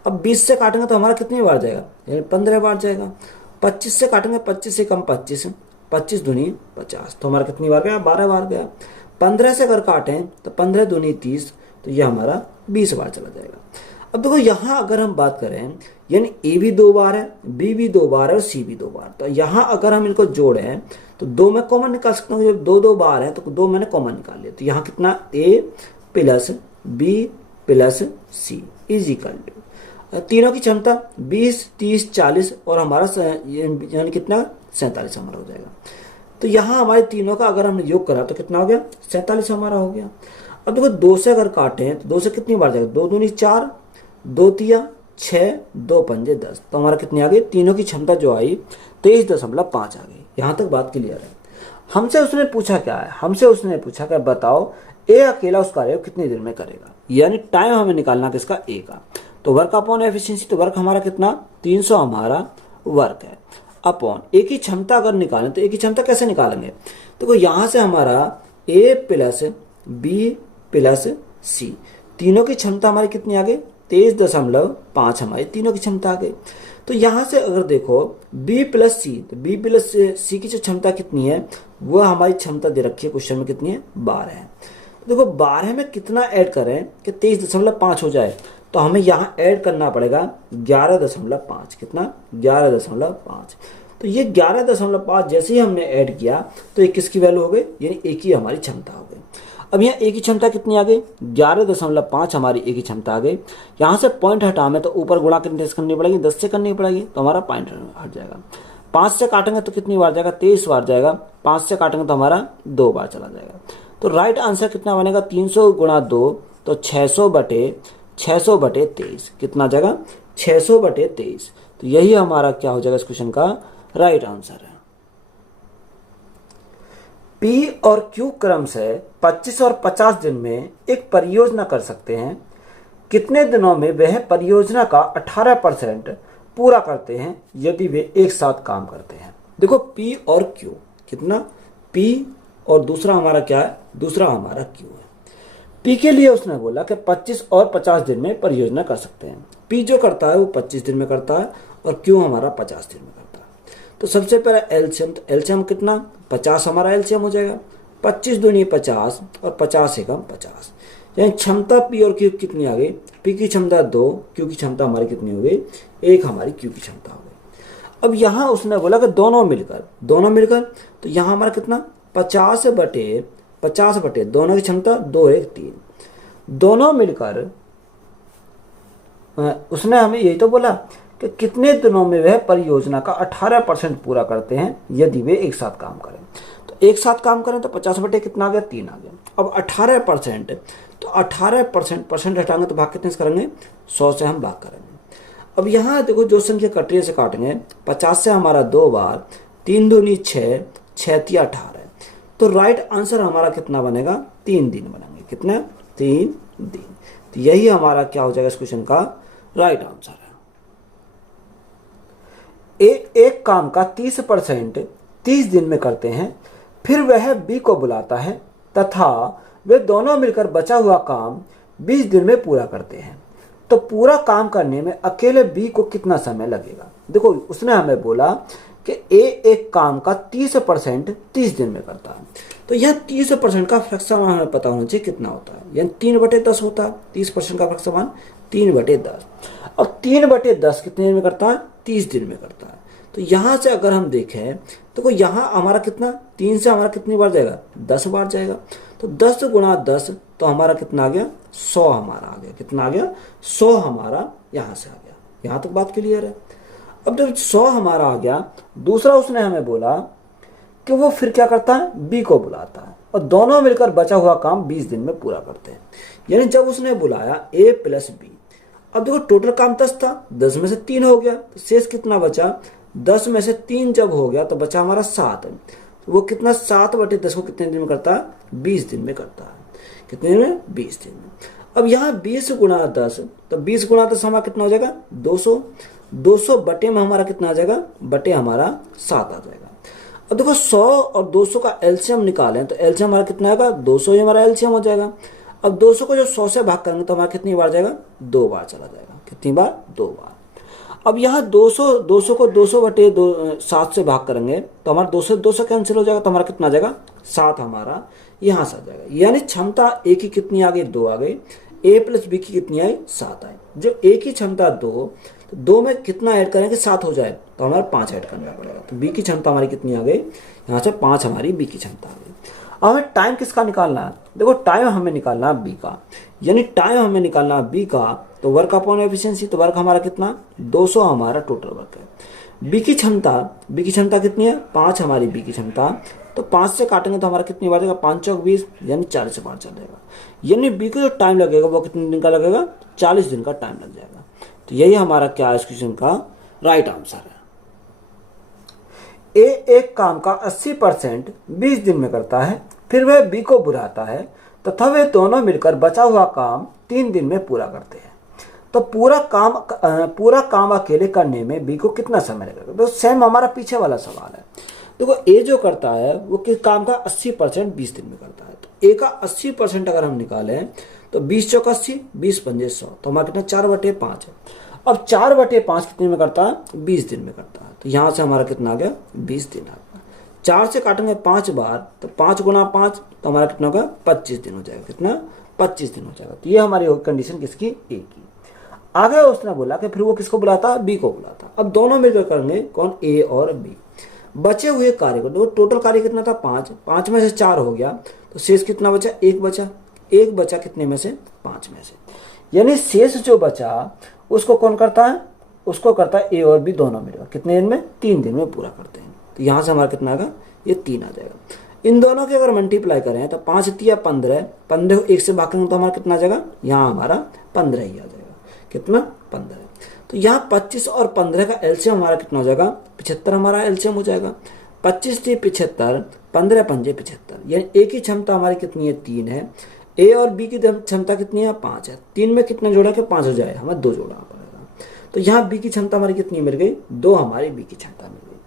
अब 20 से काटेंगे तो हमारा कितनी बार जाएगा, यानी 15 बार जाएगा। 25 से काटेंगे, 25 से कम 25, 25 दूनी 50, तो हमारा कितनी बार गया, 12 बार गया। 15 से अगर काटें तो 15 दूनी 30, तो ये हमारा 20 बार चला जाएगा। अब देखो यहाँ अगर हम बात करें, यानी ए भी 2 बार है, बी भी 2 बार है और सी भी 2 बार, तो यहाँ अगर हम इनको जोड़ें तो 2 में कॉमन निकाल सकता हूँ। जब 2 बार है तो 2 मैंने कॉमन निकाल लिया, तो यहाँ कितना A plus B plus C is equal to, तीनों की क्षमता 20, 30, 40 और हमारा यानी कितना 47 हमारा हो जाएगा। तो यहाँ हमारे तीनों का अगर हमने योग करा तो कितना हो गया, 47 हमारा हो गया। अब देखो 2 से अगर काटें तो 2 से कितनी बार जाएगा, 2 दूनी 4, 2 तिया 6, 2 पंजे 10, तो हमारा कितनी आ गई, तीनों की क्षमता जो आई 23.5 आ गई। यहाँ तक बात क्लियर है। हमसे उसने पूछा क्या है, हमसे उसने पूछा क्या, बताओ ए अकेला उस कार्य को कितनी देर में करेगा, यानी टाइम हमें निकालना किसका, ए का। तो वर्क अपॉन एफिशिएंसी, तो वर्क हमारा कितना 300 हमारा वर्क है, अपॉन ए की क्षमता अगर निकालें तो ए की क्षमता कैसे निकालेंगे, देखो यहाँ से हमारा ए प्लस बी प्लस सी, तीनों की क्षमता हमारी कितनी आ गई, 23.5 हमारी तीनों की क्षमता आ गई। तो यहाँ से अगर देखो B प्लस सी, तो B प्लस सी की जो क्षमता कितनी है, वो हमारी क्षमता दे रखी है क्वेश्चन में कितनी है, 12 है। देखो 12 में कितना ऐड करें कि 23.5 हो जाए, तो हमें यहाँ ऐड करना पड़ेगा 11.5, कितना 11.5। तो ये 11.5 जैसे ही हमने ऐड किया तो एक किसकी वैल्यू हो गई, यानी एक ही हमारी क्षमता हो गई। अब यहाँ ए की क्षमता कितनी आ गई, 11.5 हमारी ए की क्षमता आ गई। यहाँ से पॉइंट हटामें तो ऊपर गुणा कितने से करनी पड़ेगी, 10 से करनी पड़ेगी, तो हमारा पॉइंट हट जाएगा। 5 से काटेंगे तो कितनी बार जाएगा, 23 बार जाएगा। 5 से काटेंगे तो हमारा 2 बार चला जाएगा। तो राइट आंसर कितना बनेगा, 300 गुणा 2 तो 600/23 कितना आ जाएगा 600/23। तो यही हमारा क्या हो जाएगा इस क्वेश्चन का राइट आंसर है। पी और क्यू क्रम से 25 और 50 दिन में एक परियोजना कर सकते हैं। कितने दिनों में वह परियोजना का 18% पूरा करते हैं यदि वे एक साथ काम करते हैं। देखो पी और क्यू कितना, पी और दूसरा हमारा क्या है, दूसरा हमारा क्यू है। पी के लिए उसने बोला कि 25 और 50 दिन में परियोजना कर सकते हैं। पी जो करता है वो 25 दिन में करता है और क्यू हमारा 50 दिन में करता है। तो सबसे पहले एलसीएम, तो एलसीएम कितना 50 हमारा एलसीएम हो जाएगा, 25 दूनी 50 और 50 एकम 50। यानी क्षमता पी और क्यू कितनी आ गई, पी की क्षमता 2, क्यू की क्षमता हमारी कितनी हो गई 1 हमारी क्यू की क्षमता हो गई। अब यहाँ उसने बोला कि दोनों मिलकर तो यहाँ हमारा कितना 50/50 दोनों की क्षमता 2 1 3, दोनों मिलकर उसने हमें यही तो बोला कि कितने दिनों में वह परियोजना का 18% पूरा करते हैं यदि वे एक साथ काम करें। तो एक साथ काम करें तो 50 कितना आ गया 3 आ गया। अब 18%, तो 18% हटाएंगे तो भाग कितने से करेंगे 100 से हम भाग करेंगे। अब यहाँ देखो जो संख्या कट रही है से काटेंगे, 50 से हमारा 2 बार, 3 दूनी 6, 6 तिया 18। तो राइट आंसर हमारा कितना बनेगा 3 दिन बनेंगे, कितना 3 दिन। तो यही हमारा क्या हो जाएगा इस क्वेश्चन का राइट आंसर है। एक काम का 30% 30 दिन में करते हैं, फिर वह बी को बुलाता है तथा वे दोनों मिलकर बचा हुआ काम 20 दिन में पूरा करते हैं। तो पूरा काम करने में अकेले बी को कितना समय लगेगा। देखो उसने हमें बोला कि ए एक काम का 30% 30 दिन में करता है। तो यह 30% का फ्रैक्शन हमें पता होना चाहिए कितना होता है, यानी 3/10 होता है। 30% का फ्रैक्शन 3/10। अब 3/10 कितने दिन में करता है 30 दिन में करता है। तो यहाँ से अगर हम देखें तो यहाँ हमारा कितना 3 से हमारा कितनी बार जाएगा 10 बार जाएगा। तो 10 गुणा 10 तो हमारा कितना आ गया 100 हमारा आ गया, कितना आ गया 100 हमारा यहाँ से आ गया। यहाँ तक बात क्लियर है। अब जब 100 हमारा आ गया, दूसरा उसने हमें बोला कि वो फिर क्या करता है बी को बुलाता है और दोनों मिलकर बचा हुआ काम 20 दिन में पूरा करते हैं। यानी जब उसने बुलाया ए प्लस बी, अब देखो टोटल काम 10 था, 10 में से 3 हो गया तो शेष कितना बचा, 10 में से 3 जब हो गया तो बचा हमारा 7। वो कितना 7/10 को कितने दिन में करता है 20 दिन में करता है। कितने दिन में 20 दिन में। अब यहाँ 20 गुणा 10, तो 20 गुणा 10 हमारा कितना हो जाएगा 200। 200 बटे में हमारा कितना आ जाएगा, बटे हमारा 7 आ जाएगा। अब देखो 100 और 200 का एलसीएम निकालें तो एलसीएम हमारा कितना आएगा 200 ही हमारा एलसीएम हो जाएगा। अब 200 को जो 100 से भाग करेंगे तो हमारा कितनी बार जाएगा 2 बार चला जाएगा। कितनी बार 2 बार। अब यहाँ 200 को 200/7 से भाग करेंगे तो हमारा 200 कैंसिल हो जाएगा, तो हमारा कितना आ जाएगा 7 हमारा यहाँ से आ जाएगा। यानी क्षमता ए की कितनी आ गई 2 आ गई, ए प्लस बी की कितनी आई 7 आई। जो ए की क्षमता 2, तो 2 में कितना ऐड करेंगे 7 हो जाए तो हमारा 5 ऐड करना पड़ेगा। तो बी की क्षमता हमारी कितनी आ गई, यहाँ से 5 हमारी बी की क्षमता आ गई। अब हमें टाइम किसका निकालना है, देखो टाइम हमें निकालना है बी का, यानी टाइम हमें निकालना है बी का। तो वर्क अपॉन एफिशिएंसी, तो वर्क हमारा कितना 200 हमारा टोटल वर्क है। बी की क्षमता कितनी है 5 हमारी बी की क्षमता। तो 5 से काटेंगे तो हमारा कितनी बार जाएगा 5 चौक 20, यानी 40 बार चलेगा। यानी बी को जो टाइम लगेगा वो कितने दिन का लगेगा 40 दिन का टाइम लग जाएगा। तो यही हमारा क्या है इस क्वेश्चन का राइट आंसर है। ए एक काम का 80% 20 दिन में करता है, फिर वह बी को बुलाता है तथा वे दोनों मिलकर बचा हुआ काम 3 दिन में पूरा करते हैं। तो पूरा काम अकेले करने में बी को कितना समय लगेगा। तो सेम हमारा पीछे वाला सवाल है। देखो ए जो करता है वो किस काम का 80% 20 दिन में करता है। तो ए का 80% अगर हम निकालें तो 20 चौक 80, 20 पंजे 100, तो हमारा कितना 4/5 है। अब 4/5 कितने में करता है 20 दिन में करता है। तो यहाँ से हमारा कितना आ गया 20 दिन आ गया। 4 से काटेंगे 5 बार, तो 5 गुणा 5 तो हमारा कितना होगा 25 दिन हो जाएगा। कितना 25 दिन हो जाएगा। तो ये हमारी कंडीशन किसकी ए की। आगे उसने बोला कि फिर वो किसको बुलाता बी को बुलाता। अब दोनों मिलकर करेंगे कौन ए और बी। बचे हुए कार्य को देखो, टोटल कार्य कितना था 5 में से 4 हो गया तो शेष कितना बचा 1 बचा। 1 बचा कितने में से 5 में से, यानी शेष जो बचा उसको कौन करता है, उसको करता है ए और बी दोनों मिलकर। कितने दिन में 3 दिन में पूरा करते हैं। तो यहाँ से हमारा कितना आएगा ये 3 आ जाएगा। इन दोनों के अगर मल्टीप्लाई करें तो 5 तिया 15, 15 को 1 से भाग करेंगे तो हमारा कितना आ जाएगा, यहाँ हमारा 15 ही आ जाएगा। कितना, 15। तो यहाँ 25 और 15 का एलसीएम हमारा कितना हो जाएगा, 75 हमारा एलसीएम हो जाएगा। 25 थी 75, 15 पंजे 75, यानी ए की क्षमता हमारी कितनी है, 3 है। ए और बी की क्षमता कितनी है, 5 है। 3 में कितना जोड़ा कि 5 हो जाए, हमें 2 जोड़ना पड़ेगा। तो यहाँ बी की क्षमता हमारी कितनी मिल गई, 2 हमारी बी की क्षमता मिल गई।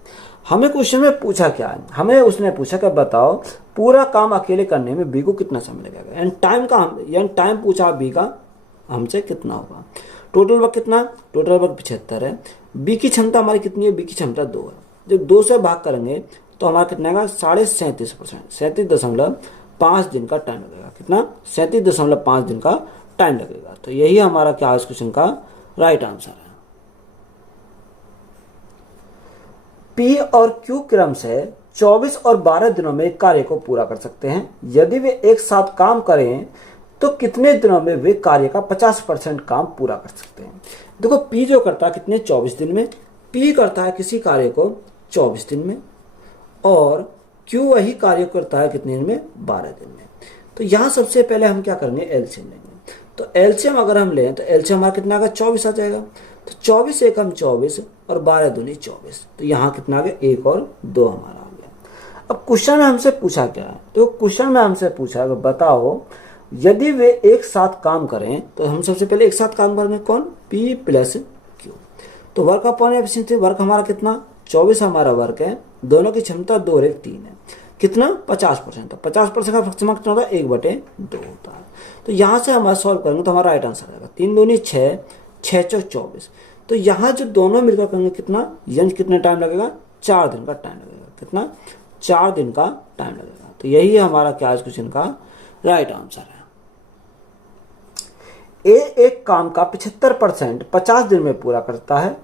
हमें क्वेश्चन में पूछा क्या है, हमें उसने पूछा कि बताओ पूरा काम अकेले करने में बी को कितना समय लगेगा, यानी टाइम पूछा बी का हमसे कितना होगा। टोटल वर्क कितना, टोटल वर्क 75 है। बी की क्षमता हमारी कितनी है, बी की क्षमता 2 है। जब 2 से भाग करेंगे तो हमारा कितना आएगा, 37.5%, 37.5 दिन का टाइम लगेगा। कितना, 37.5 दिन का टाइम लगेगा। तो यही हमारा क्या इस क्वेश्चन का राइट आंसर है। पी और क्यू क्रम से 24 और 12 दिनों में एक कार्य को पूरा कर सकते हैं। यदि वे एक साथ काम करें तो कितने दिनों में वे कार्य का 50% काम पूरा कर सकते हैं। देखो पी जो करता है कितने, 24 दिन में। पी करता है किसी कार्य को 24 दिन में, और क्यू वही कार्य करता है कितने दिन में, 12 दिन में। तो यहाँ सबसे पहले हम क्या करेंगे, एलसीएम लेंगे। तो एलसीएम अगर हम लें तो एलसीएम हमारा कितना आएगा, 24 आ जाएगा। तो 24 एक हम 24 और 12 दूनी 24, तो यहाँ कितना आ गया, 1 और 2 हमारा आ गया। अब क्वेश्चन में हमसे पूछा क्या है, तो क्वेश्चन में हमसे पूछा है बताओ यदि वे एक साथ काम करें, तो हम सबसे पहले एक साथ काम करेंगे कौन, P प्लस Q। तो वर्क अपॉन एफिशिएंसी, वर्क हमारा कितना, 24 हमारा वर्क है, दोनों की क्षमता 2 और 1 3 है। कितना, 50%। तो 50% का फ्रैक्शन कितना होता है, 1/2 होता है। तो यहाँ से हम सॉल्व करेंगे तो हमारा राइट आंसर आएगा 3 दूनी 6, 6 चौक 24। तो यहाँ जो दोनों मिलकर करेंगे कितना, यानी कितने टाइम लगेगा, 4 दिन का टाइम लगेगा। कितना, 4 दिन का टाइम लगेगा। तो यही हमारा क्या इस क्वेश्चन का राइट आंसर है। ए एक काम का 75% 50 दिन में पूरा करता है,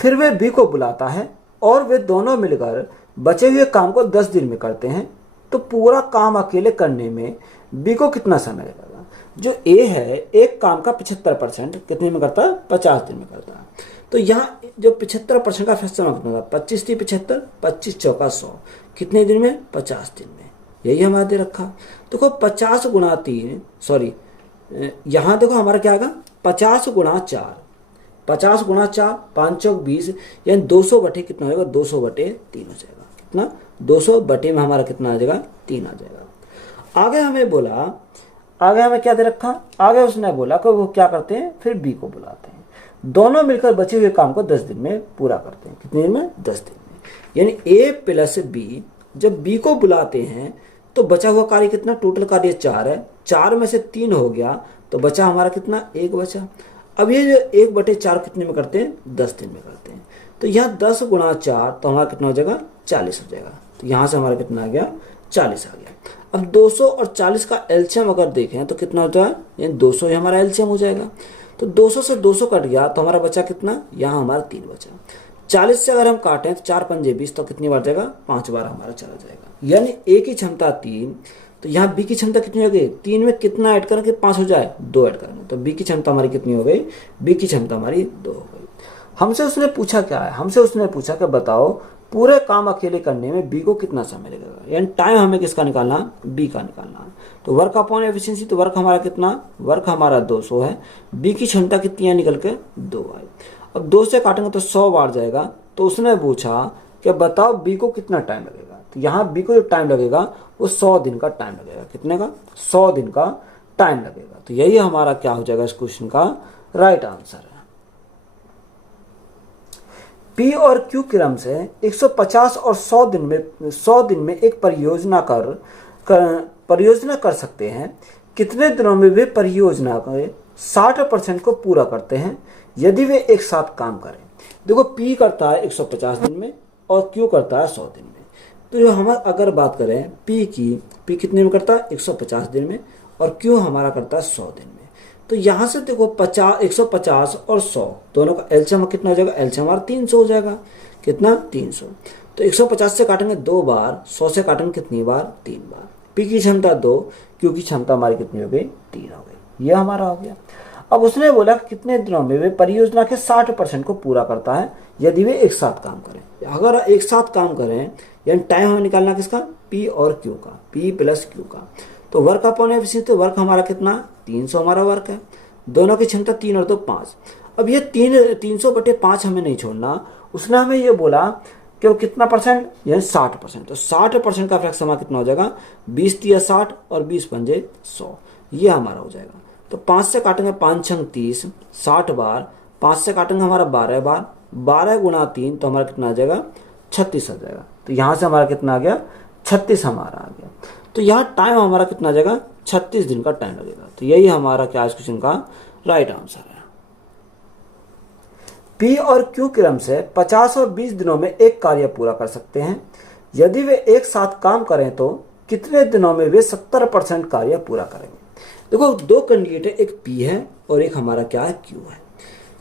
फिर वे बी को बुलाता है और वे दोनों मिलकर बचे हुए काम को 10 दिन में करते हैं। तो पूरा काम अकेले करने में बी को कितना समय लगेगा। जो ए है एक काम का 75% कितने में करता है, 50 दिन में करता है। तो यहाँ जो 75% का फ्रैक्शन कितना था, 25 थी 75, 25 चौका 100, कितने दिन में, 50 दिन में। यही हमारे दे रखा। देखो 50 गुणा 3, सॉरी यहाँ देखो हमारा क्या आएगा, 50 गुणा 4, 50 गुणा 4, 5 चौक 20, यानी 200 बटे कितना होगा, 200 बटे 3 हो जाएगा। कितना, 200 बटे में हमारा कितना आ जाएगा, 3 आ जाएगा। आगे हमें बोला, आगे हमें क्या दे रखा, आगे उसने बोला कि वो क्या करते हैं, फिर बी को बुलाते हैं, दोनों मिलकर बचे हुए काम को 10 दिन में पूरा करते हैं। कितने दिन में, 10 दिन में। यानी ए प्लस बी, जब बी को बुलाते हैं तो बचा हुआ कार्य कितना, टोटल कार्य 4 है, 4 में से 3 हो गया तो बचा हमारा कितना, 1 बचा। अब ये जो 1/4 कितने में करते हैं, 10 दिन में करते हैं। तो यहाँ 10 गुणा 4 तो हमारा कितना हो जाएगा, 40 हो जाएगा। तो यहाँ से हमारा कितना आ गया, 40 आ गया। अब 200 और 40 का एलसीएम अगर देखें तो कितना होता है, यानी 200 ही हमारा एलसीएम हो जाएगा। तो 200 से 200 कट गया तो हमारा बचा कितना, यहाँ हमारा 3 बचा। 40 से अगर हम काटें तो 4 पंजे 20, तो कितनी बार जाएगा, 5 बार हमारा चला जाएगा। यानी ए की क्षमता 3, तो यहाँ बी की क्षमता कितनी हो गई, 3 में कितना ऐड करेंगे, 5 हो जाए, 2 ऐड करेंगे, तो बी की क्षमता हमारी कितनी हो गई, बी की क्षमता हमारी 2 हो गई। हमसे उसने पूछा क्या है, हमसे उसने पूछा कि बताओ पूरे काम अकेले करने में बी को कितना समय लगेगा, यानी टाइम हमें किसका निकालना, बी का निकालना। तो वर्क अपॉन एफिशिएंसी, तो वर्क हमारा कितना, वर्क हमारा 200 है, बी की क्षमता कितनी है, निकल के 2 आई। अब 2 से काटेंगे तो 100 बार जाएगा। तो उसने पूछा कि बताओ बी को कितना टाइम लगेगा। तो यहाँ बी को जो टाइम लगेगा वो 100 दिन का टाइम लगेगा। कितने का, 100 दिन का टाइम लगेगा। तो यही हमारा क्या हो जाएगा इस क्वेश्चन का राइट आंसर है। पी और क्यू क्रम से 150 और 100 दिन में एक परियोजना कर सकते हैं। कितने दिनों में वे परियोजना के 60% को पूरा करते हैं यदि वे एक साथ काम करें। देखो पी करता है 150 दिन में और क्यू करता है 100 दिन में। तो जो हम अगर बात करें पी की, पी कितने में करता है, 150 दिन में, और क्यू हमारा करता है 100 दिन में। तो यहाँ से देखो 150 और 100 दोनों का एलसीएम कितना हो जाएगा, एलसीएम हमारा 300 हो जाएगा। कितना, 300। तो 150 से काटेंगे 2 बार, 100 से काटेंगे कितनी बार, 3 बार। पी की क्षमता 2, क्यू की क्षमता हमारी कितनी हो गई, 3 हो गई। ये हमारा हो गया। अब उसने बोला कि कितने दिनों में वे परियोजना के 60% को पूरा करता है यदि वे एक साथ काम करें। अगर एक साथ काम करें यानी टाइम हमें निकालना किसका, पी और क्यू का, पी प्लस क्यू का। तो वर्क अपॉन एफिशिएंसी, तो वर्क हमारा कितना 300 हमारा वर्क है, दोनों की क्षमता 3 और 2 5। अब ये 300/5 हमें नहीं छोड़ना, उसने हमें ये बोला कि वो कितना परसेंट, यानी 60%। तो 60% का फ्रैक्शन हमारा कितना हो जाएगा, 20 तिया 60 और 20 पंजे 100, ये हमारा हो जाएगा। तो 5 से काटेंगे 5 छंग 30, 60 बार, 5 से काटेंगे हमारा 12 बार, 12 गुणा 3 तो हमारा कितना आ जाएगा 36 आ जाएगा। तो यहाँ से हमारा कितना आ गया 36 हमारा आ गया। तो यहाँ टाइम हमारा कितना आ जाएगा 36 दिन का टाइम लगेगा। तो यही हमारा क्या इस क्वेश्चन का राइट आंसर है। पी और क्यू क्रम से 50 और 20 दिनों में एक कार्य पूरा कर सकते हैं। यदि वे एक साथ काम करें तो कितने दिनों में वे 70% कार्य पूरा करेंगे। देखो दो कैंडिडेट है, एक पी है और एक हमारा क्या है क्यू है।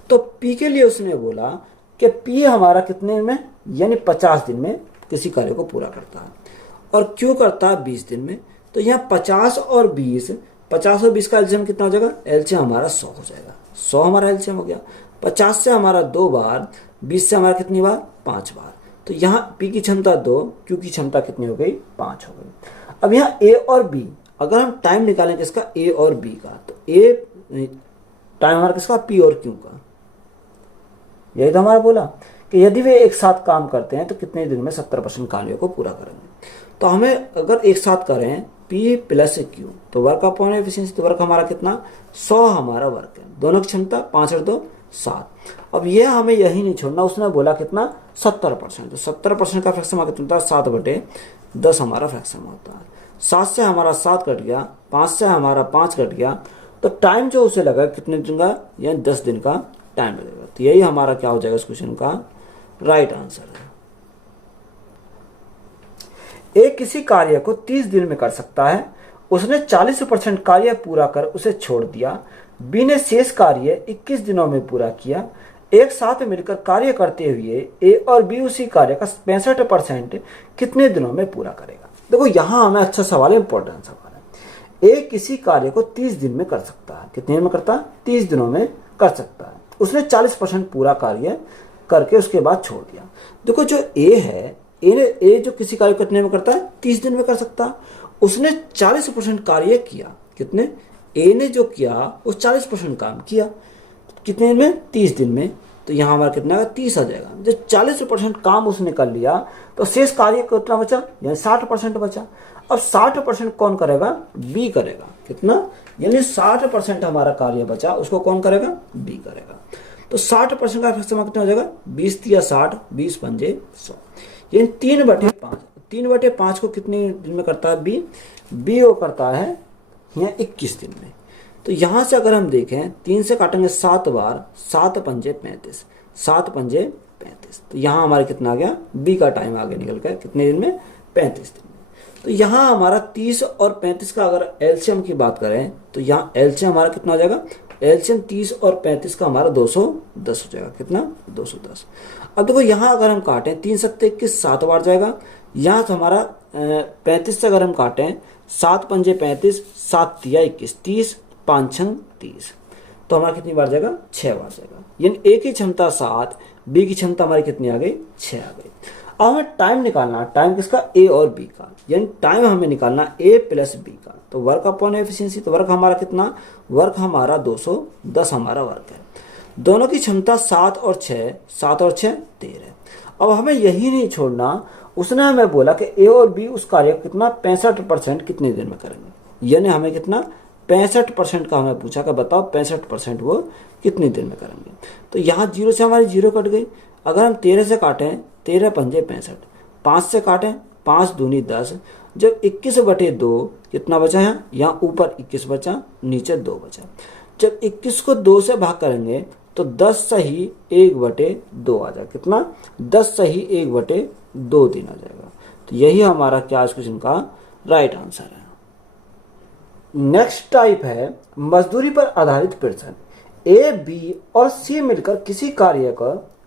तो पी के लिए उसने बोला कि पी हमारा कितने में, यानी 50 दिन में किसी कार्य को पूरा करता है और क्यू करता है 20 दिन में। तो यहाँ 50 और 20 का एलसीएम कितना हो जाएगा, एलसीएम हमारा 100 हो जाएगा। 100 हमारा एलसीएम हो गया। 50 से हमारा 2 बार, 20 से हमारा कितनी बार 5 बार। तो यहाँ पी की क्षमता 2, क्यू की क्षमता कितनी हो गई 5 हो गई। अब यहाँ ए और बी, अगर हम टाइम निकालें किसका, ए और बी का, तो ए टाइम हमारा किसका, पी और क्यू का। यही तो हमारा बोला कि यदि वे एक साथ काम करते हैं तो कितने दिन में 70% कार्यों को पूरा करेंगे। तो हमें अगर एक साथ करें पी प्लस क्यू तो वर्क अपॉन एफिशिएंसी, तो वर्क हमारा कितना 100 हमारा वर्क है, दोनों की क्षमता 5 और 2 7। अब ये हमें यही नहीं छोड़ना, उसने बोला कितना 70%। तो 70% का फ्रैक्शन हमारा कितना होता है 7/10 हमारा फ्रैक्शन होता है। 7 से हमारा 7 कट गया, 5 से हमारा 5 कट गया। तो टाइम जो उसे लगा कितने दिन का, यानी 10 दिन का टाइम लगेगा। तो यही हमारा क्या हो जाएगा इस क्वेश्चन का राइट आंसर है। एक किसी कार्य को 30 दिन में कर सकता है, उसने 40% कार्य पूरा कर उसे छोड़ दिया। बी ने शेष कार्य 21 दिनों में पूरा किया। एक साथ मिलकर कार्य करते हुए ए और बी उसी कार्य का 65% कितने दिनों में पूरा करेगा। देखो यहाँ हमें अच्छा सवाल है, इंपॉर्टेंट सवाल है। ए किसी कार्य को 30 दिन में कर सकता है, कितने दिन में करता है 30 दिनों में कर सकता है। उसने 40% पूरा कार्य करके उसके बाद छोड़ दिया। देखो जो ए है, ए जो किसी कार्य को कितने में करता है 30 दिन में कर सकता है। उसने 40% कार्य किया, कितने, ए ने जो किया वो 40% काम किया, कितने में 30 दिन में। तो यहाँ हमारा कितना आएगा 30 आ जाएगा। जब 40% काम उसने कर लिया तो शेष कार्य कितना बचा, यानी 60% बचा। अब 60% कौन करेगा, बी करेगा, कितना, यानी 60% हमारा कार्य बचा, उसको कौन करेगा, बी करेगा। तो 60% का फ्रैक्शन कितना हो जाएगा 20 तिया 60, 20 पंजे 100, यानी 3/5। 3/5 को कितने दिन में करता है बी वो करता है यहाँ 21 दिन में। तो यहाँ से अगर हम देखें 3 से काटेंगे 7 बार, 7 पंजे 35, 7 पंजे 35। तो यहाँ हमारा कितना आ गया, बी का टाइम आगे निकल गया कितने दिन में 35 दिन में। तो यहाँ हमारा 30 और 35 का अगर एलसीएम की बात करें तो यहाँ एलसीएम हमारा कितना हो जाएगा, एलसीएम 30 और 35 का हमारा 210 हो जाएगा, कितना 210। अब देखो यहाँ अगर हम काटें 3 7 21 7 बार जाएगा। यहाँ तो हमारा 35 से अगर हम काटें 7 पंजे 35, 7 तिया 21, 30, 5 छंग 30, तो हमारा कितनी बार जाएगा 6 बार जाएगा। यानी ए की क्षमता 7, बी की क्षमता हमारी कितनी आ गई 6 आ गई। अब हमें टाइम निकालना, टाइम किसका, ए और बी का, यानी टाइम हमें निकालना ए प्लस बी का। तो वर्क अपॉन एफिशिएंसी, तो वर्क हमारा कितना, वर्क हमारा 210 हमारा वर्क है। दोनों की क्षमता 7 और 6, 7 और 6 13। अब हमें यही नहीं छोड़ना, उसने हमें बोला कि ए और बी उस कार्य को कितना 65% कितने दिन में करेंगे, यानी हमें कितना 65% का हमें पूछा कि बताओ 65% वो कितने दिन में करेंगे। तो यहाँ 0 से हमारी 0 कट गई। अगर हम 13 से काटें 13 पंजे 65, 5 से काटें 5 दूनी 10, जब 21/2 कितना बचा है, यहाँ ऊपर 21 बचा, नीचे 2 बचा। जब 21 को 2 से भाग करेंगे तो 10 सही 1/2 आ जाएगा, कितना 10 सही 1/2 दिन आ जाएगा। तो यही हमारा क्या इस क्वेश्चन का राइट आंसर है। नेक्स्ट टाइप है मजदूरी पर आधारित प्रश्न। ए, बी और सी मिलकर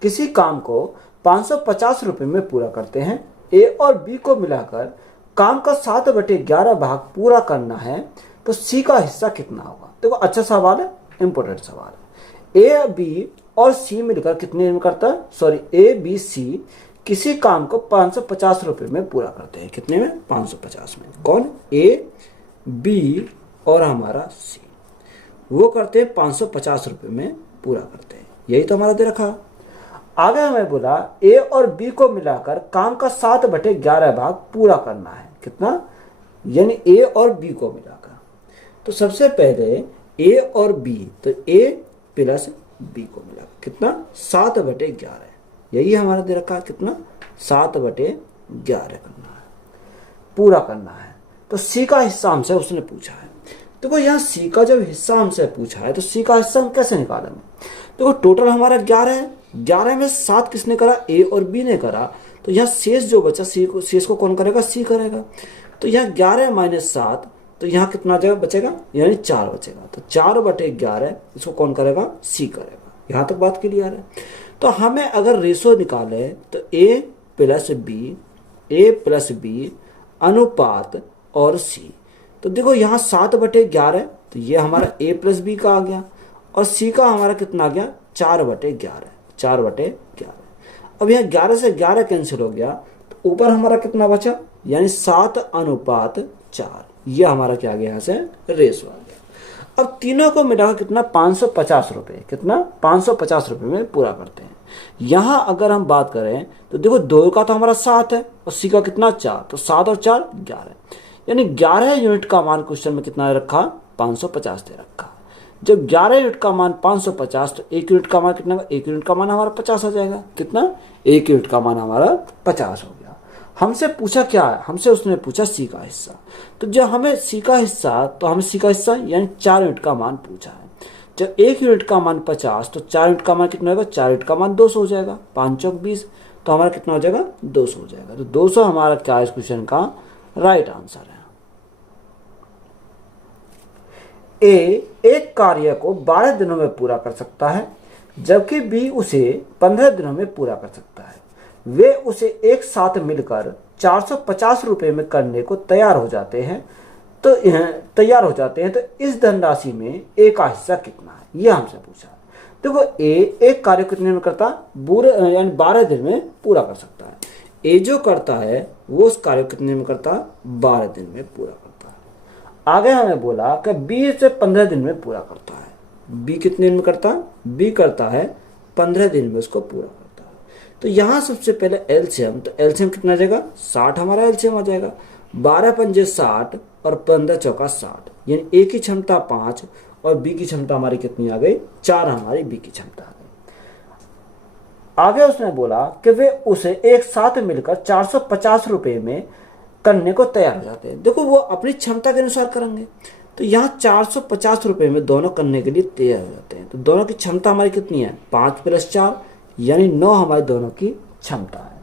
किसी काम को 550 रुपए में पूरा करते हैं। ए और बी को मिलाकर काम का 7/11 भाग पूरा करना है, तो सी का हिस्सा कितना होगा। देखो अच्छा सवाल है, इंपॉर्टेंट सवाल है। ए बी और सी मिलकर कितने दिन में करता है, सॉरी ए बी सी किसी काम को 550 रुपये में पूरा करते हैं। कितने में, 550 में। कौन, ए बी और हमारा सी, वो करते हैं 550 रुपये में पूरा करते हैं। यही तो हमारा दे रखा। आगे हमें बोला ए और बी को मिलाकर काम का 7/11 भाग पूरा करना है। कितना, यानी ए और बी को मिलाकर। तो सबसे पहले ए और बी, तो ए प्लस बी को मिलाकर कितना, 7/11। यही हमारा दे रखा, कितना, 7/11 करना है, पूरा करना है। तो सी का हिस्सा हमसे उसने पूछा है। देखो यहाँ सी का जब हिस्सा हमसे पूछा है तो सी का हिस्सा हम कैसे निकालेंगे। देखो टोटल हमारा 11 है, 11 में 7 किसने करा, ए और बी ने करा। तो यहाँ शेष जो बचा, शेष को कौन करेगा, सी करेगा। तो यहाँ 11 माइनस 7, तो यहाँ कितना जगह बचेगा, यानी 4 बचेगा। तो 4/11 इसको कौन करेगा, सी करेगा। यहाँ तक बात क्लियर है। तो हमें अगर रेशो निकाले तो ए प्लस बी अनुपात और सी। तो देखो यहाँ 7/11, तो ये हमारा ए प्लस बी का आ गया, और सी का हमारा कितना आ गया, 4/11। अब यहाँ 11 से 11 कैंसिल हो गया, तो ऊपर हमारा कितना बचा, यानी 7/4। ये हमारा क्या आ गया, यहाँ से रेशो आ गया। अब तीनों को मिलाकर कितना, 550 रुपये, कितना, 550 रुपये में पूरा करते हैं। यहाँ अगर हम बात करें तो देखो 2 का तो हमारा 7 है और सी का कितना, 4। तो 7 और 4 11, यानी 11 यूनिट का मान क्वेश्चन में कितना रखा, 550 दे रखा। जब 11 यूनिट का मान 550, तो 1 यूनिट का मान कितना, 1 यूनिट का मान हमारा 50 आ जाएगा। कितना, 1 यूनिट का मान हमारा 50 हो गया। हमसे पूछा क्या है, हमसे उसने पूछा सी का हिस्सा। तो जब हमें सी का हिस्सा, तो हमें सी का हिस्सा यानी 4 यूनिट का मान पूछा है। जब 1 यूनिट का मान 50, तो 4 यूनिट का मान कितना होगा, 4 यूनिट का मान 200 हो जाएगा। 5 चौक 20, तो हमारा कितना हो जाएगा, 200 हो जाएगा। तो 200 हमारा क्या है इस क्वेश्चन का राइट आंसर है। एक कार्य को 12 दिनों में पूरा कर सकता है, जबकि बी उसे 15 दिनों में पूरा कर सकता है। वे उसे एक साथ मिलकर 450 रुपये में करने को तैयार हो जाते हैं। तो इस धनराशि में ए का हिस्सा कितना है, यह हमसे पूछा। देखो एक कार्य कितने में करता, यानी 12 दिन में पूरा कर सकता है। ए जो करता है वो उस कार्य कितने में करता, 12 दिन में पूरा करता है। आगे हमें बोला कि बी से 15 दिन में पूरा करता है। बी कितने दिन में करता, बी करता है 15 दिन में उसको पूरा करता है। तो यहाँ सबसे पहले एलसीएम, तो एलसीएम कितना आ जाएगा, 60 हमारा एलसीएम आ जाएगा। 12 पंजे 60 और 15 चौका 60, यानी ए की क्षमता 5 और बी की क्षमता हमारी कितनी आ गई, 4 हमारी बी की क्षमता आ गई। आगे उसने बोला कि वे उसे एक साथ मिलकर 450 रुपये में करने को तैयार हो जाते हैं। देखो वो अपनी क्षमता के अनुसार करेंगे। तो यहाँ 450 रुपये में दोनों करने के लिए तैयार हो जाते हैं। तो दोनों की क्षमता हमारी कितनी है, 5 + 4 यानी 9 हमारी दोनों की क्षमता है।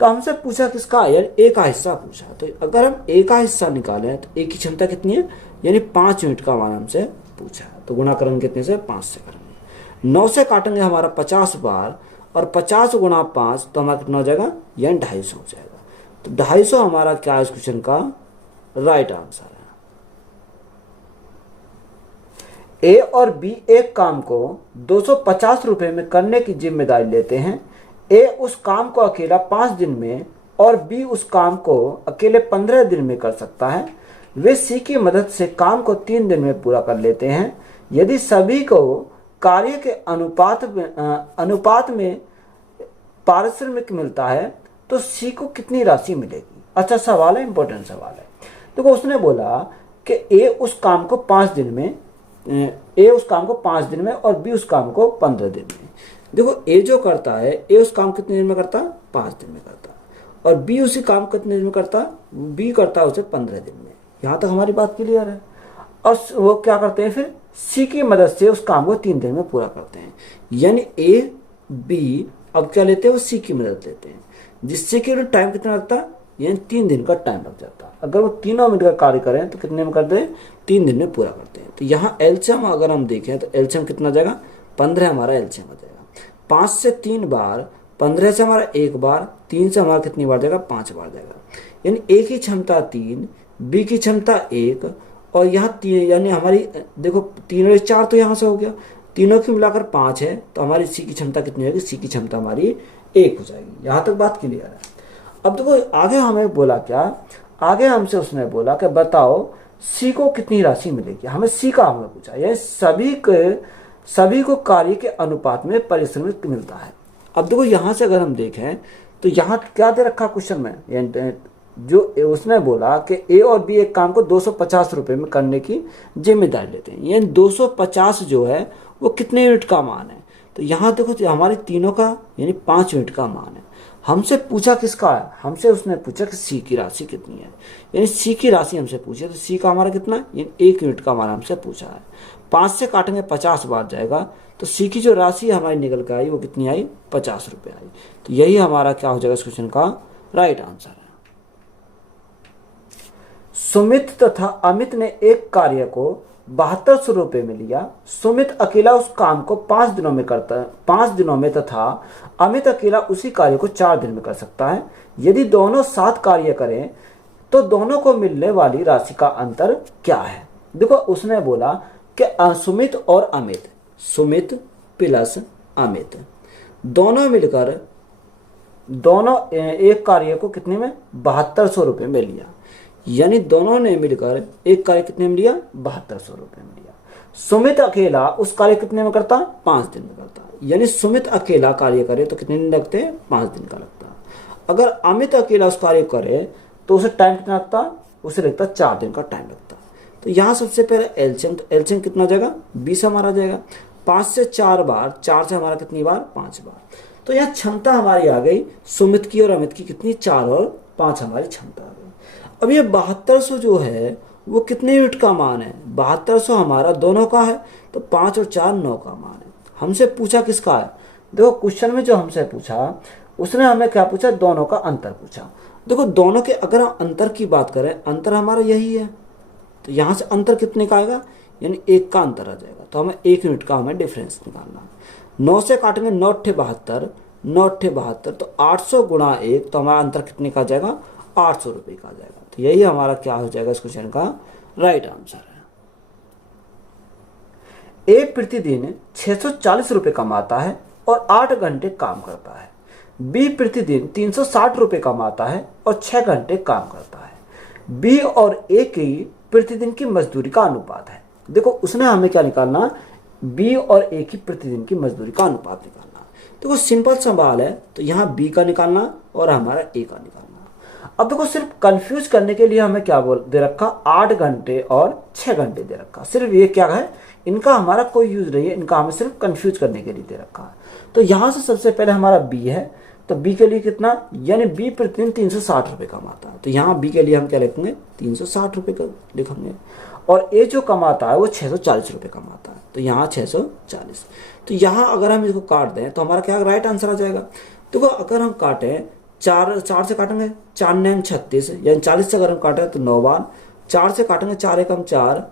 तो हमसे पूछा किसका, यानी ए का हिस्सा पूछा। तो अगर हम ए का हिस्सा निकालें तो ए की क्षमता कितनी है, यानी 5 यूनिट का मान हमसे पूछा है। तो गुणा करेंगे कितने से, 5 से करेंगे। 9 से काटेंगे हमारा 50 बार, और 50 × 5 तो हमारा कितना हो जाएगा, यानी 250 हो जाएगा। तो 250 हमारा क्या है इस क्वेश्चन का राइट आंसर है। ए और बी एक काम को 250 रुपये में करने की जिम्मेदारी लेते हैं। ए उस काम को अकेला 5 दिन में और बी उस काम को अकेले 15 दिन में कर सकता है। वे सी की मदद से काम को 3 दिन में पूरा कर लेते हैं। यदि सभी को कार्य के अनुपात में पारिश्रमिक मिलता है तो सी को कितनी राशि मिलेगी। अच्छा सवाल है, इंपॉर्टेंट सवाल है। देखो उसने बोला कि ए उस काम को 5 दिन में और बी उस काम को 15 दिन में। देखो ए जो करता है, ए उस काम कितने दिन में करता, 5 दिन में करता, और बी उसी काम कितने दिन में करता, बी करता है उसे 15 दिन में। यहाँ तक हमारी बात क्लियर है। और वो क्या करते हैं फिर, सी की मदद से उस काम को 3 दिन में पूरा करते हैं। यानी ए बी अब क्या लेते हैं, वो सी की मदद लेते हैं, जिससे कि उन्हें टाइम कितना लगता है, यानी 3 दिन का टाइम लग जाता है। अगर वो तीनों मिलकर कार्य करें तो कितने में करते हैं, 3 दिन में पूरा करते हैं। तो यहाँ एलसीएम अगर हम देखें तो एलसीएम कितना जाएगा, 15 हमारा एलसीएम आ जाएगा। 5 से 3 बार, 15 से हमारा 1 बार, 3 से हमारा कितनी बार जाएगा, 5 बार जाएगा। यानी ए की क्षमता 3, बी की क्षमता 1 और यहाँ यानी हमारी देखो 3 और 4 तो यहाँ से हो गया, तीनों की मिलाकर 5 है, तो हमारी सी की क्षमता कितनी होगी, सी की क्षमता हमारी 1 हो जाएगी। यहाँ तक बात क्लियर है। अब देखो आगे हमें बोला क्या, आगे हमसे उसने बोला कि बताओ सी को कितनी राशि मिलेगी। हमें सी का हमें पूछा, यह सभी को कार्य के अनुपात में परिश्रमिक मिलता है। अब देखो यहाँ से अगर हम देखें तो यहाँ क्या दे रखा क्वेश्चन में, जो उसने बोला कि ए और बी एक काम को 250 रुपये में करने की जिम्मेदारी लेते हैं। यानी 250 जो है वो कितने यूनिट का मान है, तो यहाँ देखो तो हमारे तीनों का यानी 5 यूनिट का मान है। हमसे पूछा किसका है, हमसे उसने पूछा कि सी की राशि कितनी है, यानी सी की राशि हमसे पूछी है, तो सी का हमारा कितना, यानी 1 यूनिट का मान हमसे पूछा है। 5 से काटेंगे 50 बार जाएगा, तो सी की जो राशि हमारी निकल के आई वो कितनी आई, 50 रुपये आई। तो यही हमारा क्या हो जाएगा इस क्वेश्चन का राइट आंसर है। सुमित तथा अमित ने एक कार्य को 7200 रुपये में लिया। सुमित अकेला उस काम को 5 दिनों में करता है, 5 दिनों में, तथा अमित अकेला उसी कार्य को 4 दिन में कर सकता है। यदि दोनों 7 कार्य करें तो दोनों को मिलने वाली राशि का अंतर क्या है। देखो उसने बोला कि सुमित और अमित, सुमित प्लस अमित दोनों मिलकर दोनों एक कार्य को कितने में, 7200 रुपये में लिया। यानी दोनों ने मिलकर एक कार्य कितने में लिया, 7200 रुपये में लिया। सुमित अकेला उस कार्य कितने में करता, 5 दिन में करता। यानी सुमित अकेला कार्य करे तो कितने दिन लगते हैं, 5 दिन का लगता। अगर अमित अकेला उस कार्य करे तो उसे टाइम कितना लगता, उसे लगता 4 दिन का टाइम लगता। तो यहाँ सबसे पहले एलसीएम, तो एलसीएम कितना हो जाएगा, 20 हमारा जाएगा। 5 से 4 बार, 4 से हमारा कितनी बार, 5 बार। तो यहाँ क्षमता हमारी आ गई सुमित की और अमित की कितनी, 4 और 5 हमारी क्षमता आ गई। अब ये 7200 जो है वो कितने यूनिट का मान है, 7200 हमारा दोनों का है, तो 5 और 4 9 का मान है। हमसे पूछा किसका है, देखो क्वेश्चन में जो हमसे पूछा उसने हमें क्या पूछा, दोनों का अंतर पूछा। देखो दोनों के अगर हम अंतर की बात करें, अंतर हमारा यही है, तो यहाँ से अंतर कितने का आएगा, यानी 1 का अंतर आ जाएगा। तो हमें 1 यूनिट का हमें डिफरेंस निकालना है। 9 से काटेंगे 9 अट्ठे 72, 9 अट्ठे 72, तो 800 गुणा 1, तो हमारा अंतर कितने का आ जाएगा, 800 रुपये का आ जाएगा। तो यही हमारा क्या हो जाएगा इस क्वेश्चन का राइट आंसर है। ए प्रतिदिन 640 रुपये कमाता है और 8 घंटे काम करता है। बी प्रतिदिन 360 रुपये कमाता है और 6 घंटे काम करता है। बी और ए की प्रतिदिन की मजदूरी का अनुपात है। देखो उसने हमें क्या निकालना, बी और ए की प्रतिदिन की मजदूरी का अनुपात निकालना। देखो सिंपल सवाल है, तो यहाँ बी का निकालना और हमारा ए का निकालना। अब देखो सिर्फ कंफ्यूज करने के लिए हमें क्या बोल दे रखा, 8 घंटे और 6 घंटे दे रखा। सिर्फ ये क्या है, इनका हमारा कोई यूज नहीं है, इनका हमें सिर्फ कंफ्यूज करने के लिए दे रखा है। तो यहाँ से सबसे पहले हमारा बी है, तो बी के लिए कितना, यानी बी प्रतिदिन 360 रुपये कमाता है, तो यहाँ बी के लिए हम क्या लिखेंगे, 360 रुपये का लिखेंगे। और ए जो कमाता है वो 640 रुपये कमाता है, तो यहाँ 640। तो यहाँ अगर हम इसको काट दें तो हमारा क्या राइट आंसर आ जाएगा। देखो अगर हम काटें 4 से काटेंगे, 4 9 36, यानी 40 से अगर हम काटें तो 9 बार, 4 से काटेंगे 4 एकम 4,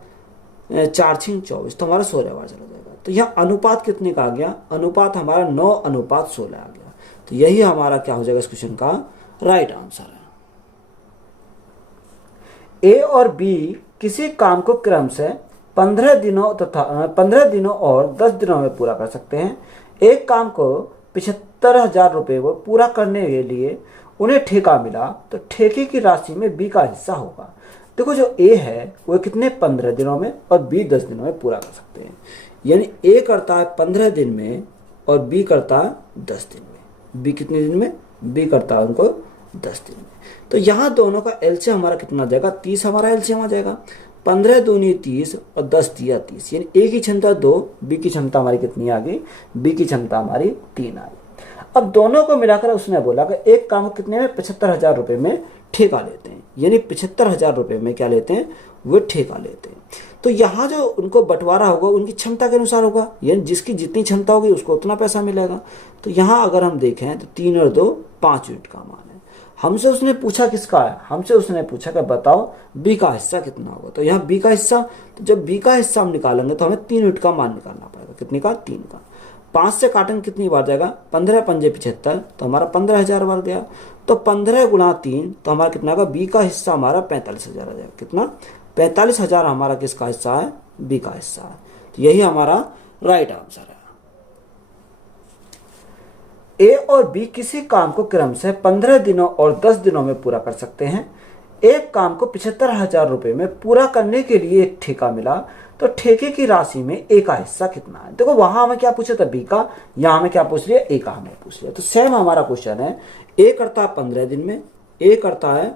4 6 24, तो हमारा 16 बार चला जाएगा। तो यहाँ अनुपात कितने का आ गया, अनुपात हमारा 9:16 आ गया। तो यही हमारा क्या हो जाएगा इस क्वेश्चन का राइट आंसर है। ए और बी किसी काम को क्रम से 15 दिनों और 10 दिनों में पूरा कर सकते हैं। एक काम को 75,000 रुपये को पूरा करने के लिए उन्हें ठेका मिला, तो ठेके की राशि में बी का हिस्सा होगा। देखो जो ए है वो कितने 15 दिनों में और बी 10 दिनों में पूरा कर सकते हैं। यानी ए करता है 15 दिन में और बी करता है 10 दिन में। बी कितने दिन में, बी करता है उनको 10 दिन में। तो यहाँ दोनों का एलसीएम हमारा कितना आ जाएगा, 30 हमारा एलसीएम आ जाएगा। 15 दूनी 30 और 10 दिया 30, यानी ए की क्षमता 2, बी की क्षमता हमारी कितनी आ गई, बी की क्षमता हमारी 3 आ गई। अब दोनों को मिलाकर उसने बोला कि एक काम को कितने में 75,000 रुपये में ठेका लेते हैं, यानी 75,000 रुपये में क्या लेते हैं, वो ठेका लेते हैं। तो यहाँ जो उनको बंटवारा होगा उनकी क्षमता के अनुसार होगा, यानी जिसकी जितनी क्षमता होगी उसको उतना पैसा मिलेगा। तो यहाँ अगर हम देखें तो 3 और 2 5 यूनिट का मान है। हमसे उसने पूछा किसका है, हमसे उसने पूछा कि बताओ बी का हिस्सा कितना होगा। तो यहाँ बी का हिस्सा, तो जब बी का हिस्सा हम निकालेंगे तो हमें 3 यूनिट का मान निकालना पड़ेगा। कितने का, 3 का। 5 से काटेंगे कितनी बार जाएगा, 15 पंजे 75, तो हमारा 15,000 बार गया। तो 15 गुणा 3, तो हमारा कितना होगा, बी का हिस्सा हमारा 45,000 आ जाएगा। कितना, 45,000 हमारा किसका हिस्सा है? बी का हिस्सा है। तो यही हमारा राइट आंसर है। ए और बी किसी काम को क्रम से 15 दिनों और 10 दिनों में पूरा कर सकते हैं। एक काम को 75,000 रुपए में पूरा करने के लिए एक ठेका मिला, तो ठेके की राशि में ए का हिस्सा कितना है? देखो वहां हमें क्या पूछा था? बी का। यहां हमें क्या पूछ लिया? ए का हमें पूछ लिया। तो सेम हमारा क्वेश्चन है, ए करता है 15 दिन में, ए करता है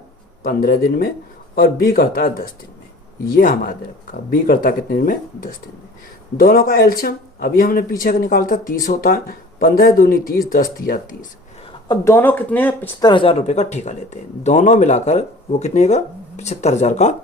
15 दिन में और बी करता है 10 दिन में। ये हमारा दे रखा, बी करता है कितने दिन में? 10 दिन में। दोनों का एलसीएम अभी हमने पीछे का निकाला था, 30 होता है। 15 दूनी 30, 10 तिया 30। अब दोनों कितने हैं? 75,000 रुपए का ठेका लेते हैं। दोनों मिलाकर वो कितने का? 75,000 का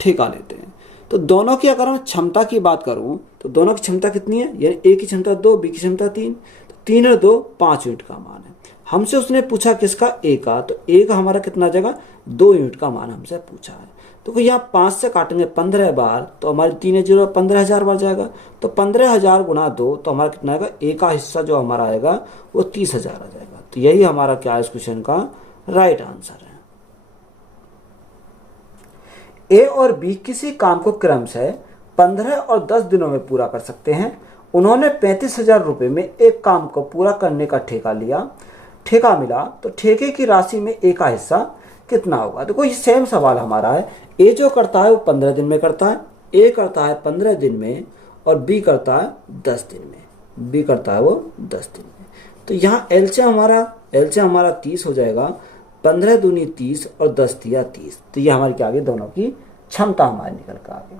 ठेका लेते हैं। तो दोनों की अगर मैं क्षमता की बात करूं तो दोनों की क्षमता कितनी है? यानी ए की क्षमता 2, बी की क्षमता 3। तो 3 और 2 5 यूनिट का मान है। हमसे उसने पूछा किसका? ए का। तो ए का हमारा कितना आ जाएगा? 2 यूनिट का मान हमसे पूछा है। तो यहाँ 5 से काटेंगे 15 बार, तो हमारे 3 0 15,000 बार जाएगा। तो 15,000 गुना 2, तो हमारा कितना आएगा? ए का हिस्सा जो हमारा आएगा वो 30,000 आ जाएगा। तो यही हमारा क्या है इस क्वेश्चन का राइट आंसर है। ए और बी किसी काम को क्रम से 15 और 10 दिनों में पूरा कर सकते हैं। उन्होंने 35,000 रुपए में एक काम को पूरा करने का ठेका मिला, तो ठेके की राशि में ए का हिस्सा कितना होगा? देखो ये सेम सवाल हमारा है। ए जो करता है वो 15 दिन में करता है, ए करता है 15 दिन में और बी करता है 10 दिन में। बी करता है वो 10 दिन में। तो यहाँ एलसीएम हमारा 30 हो जाएगा। 15 दूनी 30 और 10 तिया 30। तो ये हमारी क्या आ गई? दोनों की क्षमता हमारी निकल कर आ गई।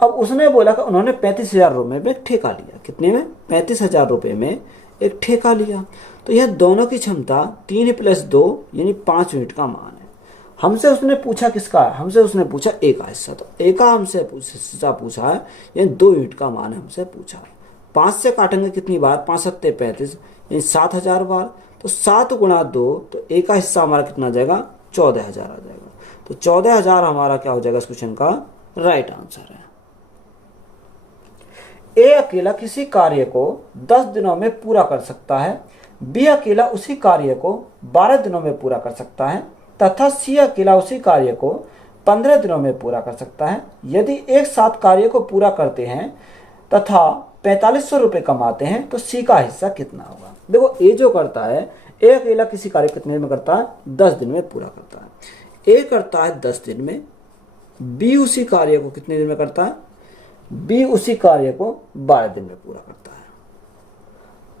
अब उसने बोला कि उन्होंने 35,000 रुपये में ठेका लिया। कितने में? 35,000 रुपये में एक ठेका लिया। तो यह दोनों की क्षमता 3 + 2 यानी 5 यूनिट का मान है। हमसे उसने पूछा किसका? हमसे उसने पूछा ए का हिस्सा। तो ए का हमसे हिस्सा पूछा है, यानी 2 यूनिट का मान हमसे पूछा है। 5 से काटेंगे कितनी बार? 5 × 7 = 35 यानी 7,000 बार। तो 7 गुणा 2, तो ए का हिस्सा हमारा कितना आ जाएगा? 14,000 आ जाएगा। तो 14,000 हमारा क्या हो जाएगा इस क्वेश्चन का राइट आंसर है। ए अकेला किसी कार्य को 10 दिनों में पूरा कर सकता है, बी अकेला उसी कार्य को 12 दिनों में पूरा कर सकता है तथा सी अकेला उसी कार्य को 15 दिनों में पूरा कर सकता है। यदि एक साथ कार्य को पूरा करते हैं तथा 4500 रुपये कमाते हैं तो सी का हिस्सा कितना होगा? देखो ए जो करता है, ए अकेला किसी कार्य कितने दिन में करता है? 10 दिन में पूरा करता है। ए करता है 10 दिन में, बी उसी कार्य को कितने दिन में करता है? बी उसी कार्य को 12 दिन में पूरा करता है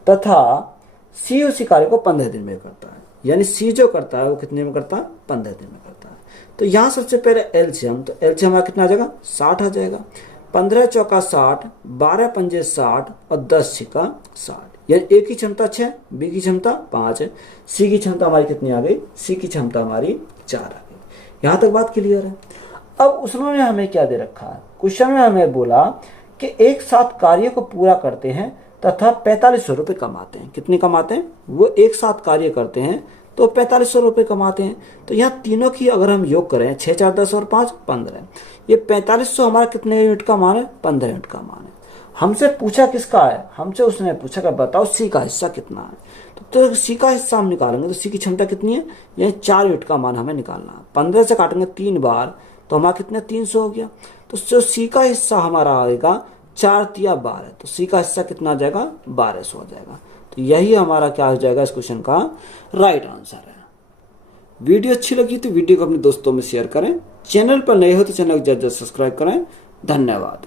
तथा सी उसी कार्य को 15 दिन में करता है। यानी सी जो करता है वो कितने में करता है? 15 दिन में करता है। तो यहाँ सबसे पहले एलसीएम, तो एलसीएम हमारा कितना आ जाएगा? 60 आ जाएगा। 15 चौका 60, 12 पंजे 60 और 10 छिका 60। यानी ए की क्षमता 6, बी की क्षमता 5 है, सी की क्षमता हमारी कितनी आ गई? सी की क्षमता हमारी 4 आ गई। यहाँ तक बात क्लियर है। अब उसने हमें क्या दे रखा है? क्वेश्चन में हमें बोला कि एक साथ कार्य को पूरा करते हैं तथा 4500 रुपये कमाते हैं। कितने कमाते हैं? वो एक साथ कार्य करते हैं तो 4500 रुपये कमाते हैं। तो यहाँ तीनों की अगर हम योग करें, 6 4 10 और 5 15, ये 4500 हमारा कितने यूनिट का मान है? 15 यूनिट का मान है। हमसे पूछा किसका है? हमसे उसने पूछा कि बताओ सी का हिस्सा कितना है। तो सी का हिस्सा हम निकालेंगे तो सी की क्षमता कितनी है? यही 4 यूनिट का मान हमें निकालना है। 15 से काटेंगे 3 बार तो हमारा कितना? 300 हो गया। तो जो सी का हिस्सा हमारा आएगा 4 तिया 12, तो सी का हिस्सा कितना आ जाएगा? 1200 हो जाएगा। तो यही हमारा क्या हो जाएगा इस क्वेश्चन का राइट आंसर है। वीडियो अच्छी लगी तो वीडियो को अपने दोस्तों में शेयर करें। चैनल पर नए हो तो चैनल को जरूर सब्सक्राइब करें। धन्यवाद।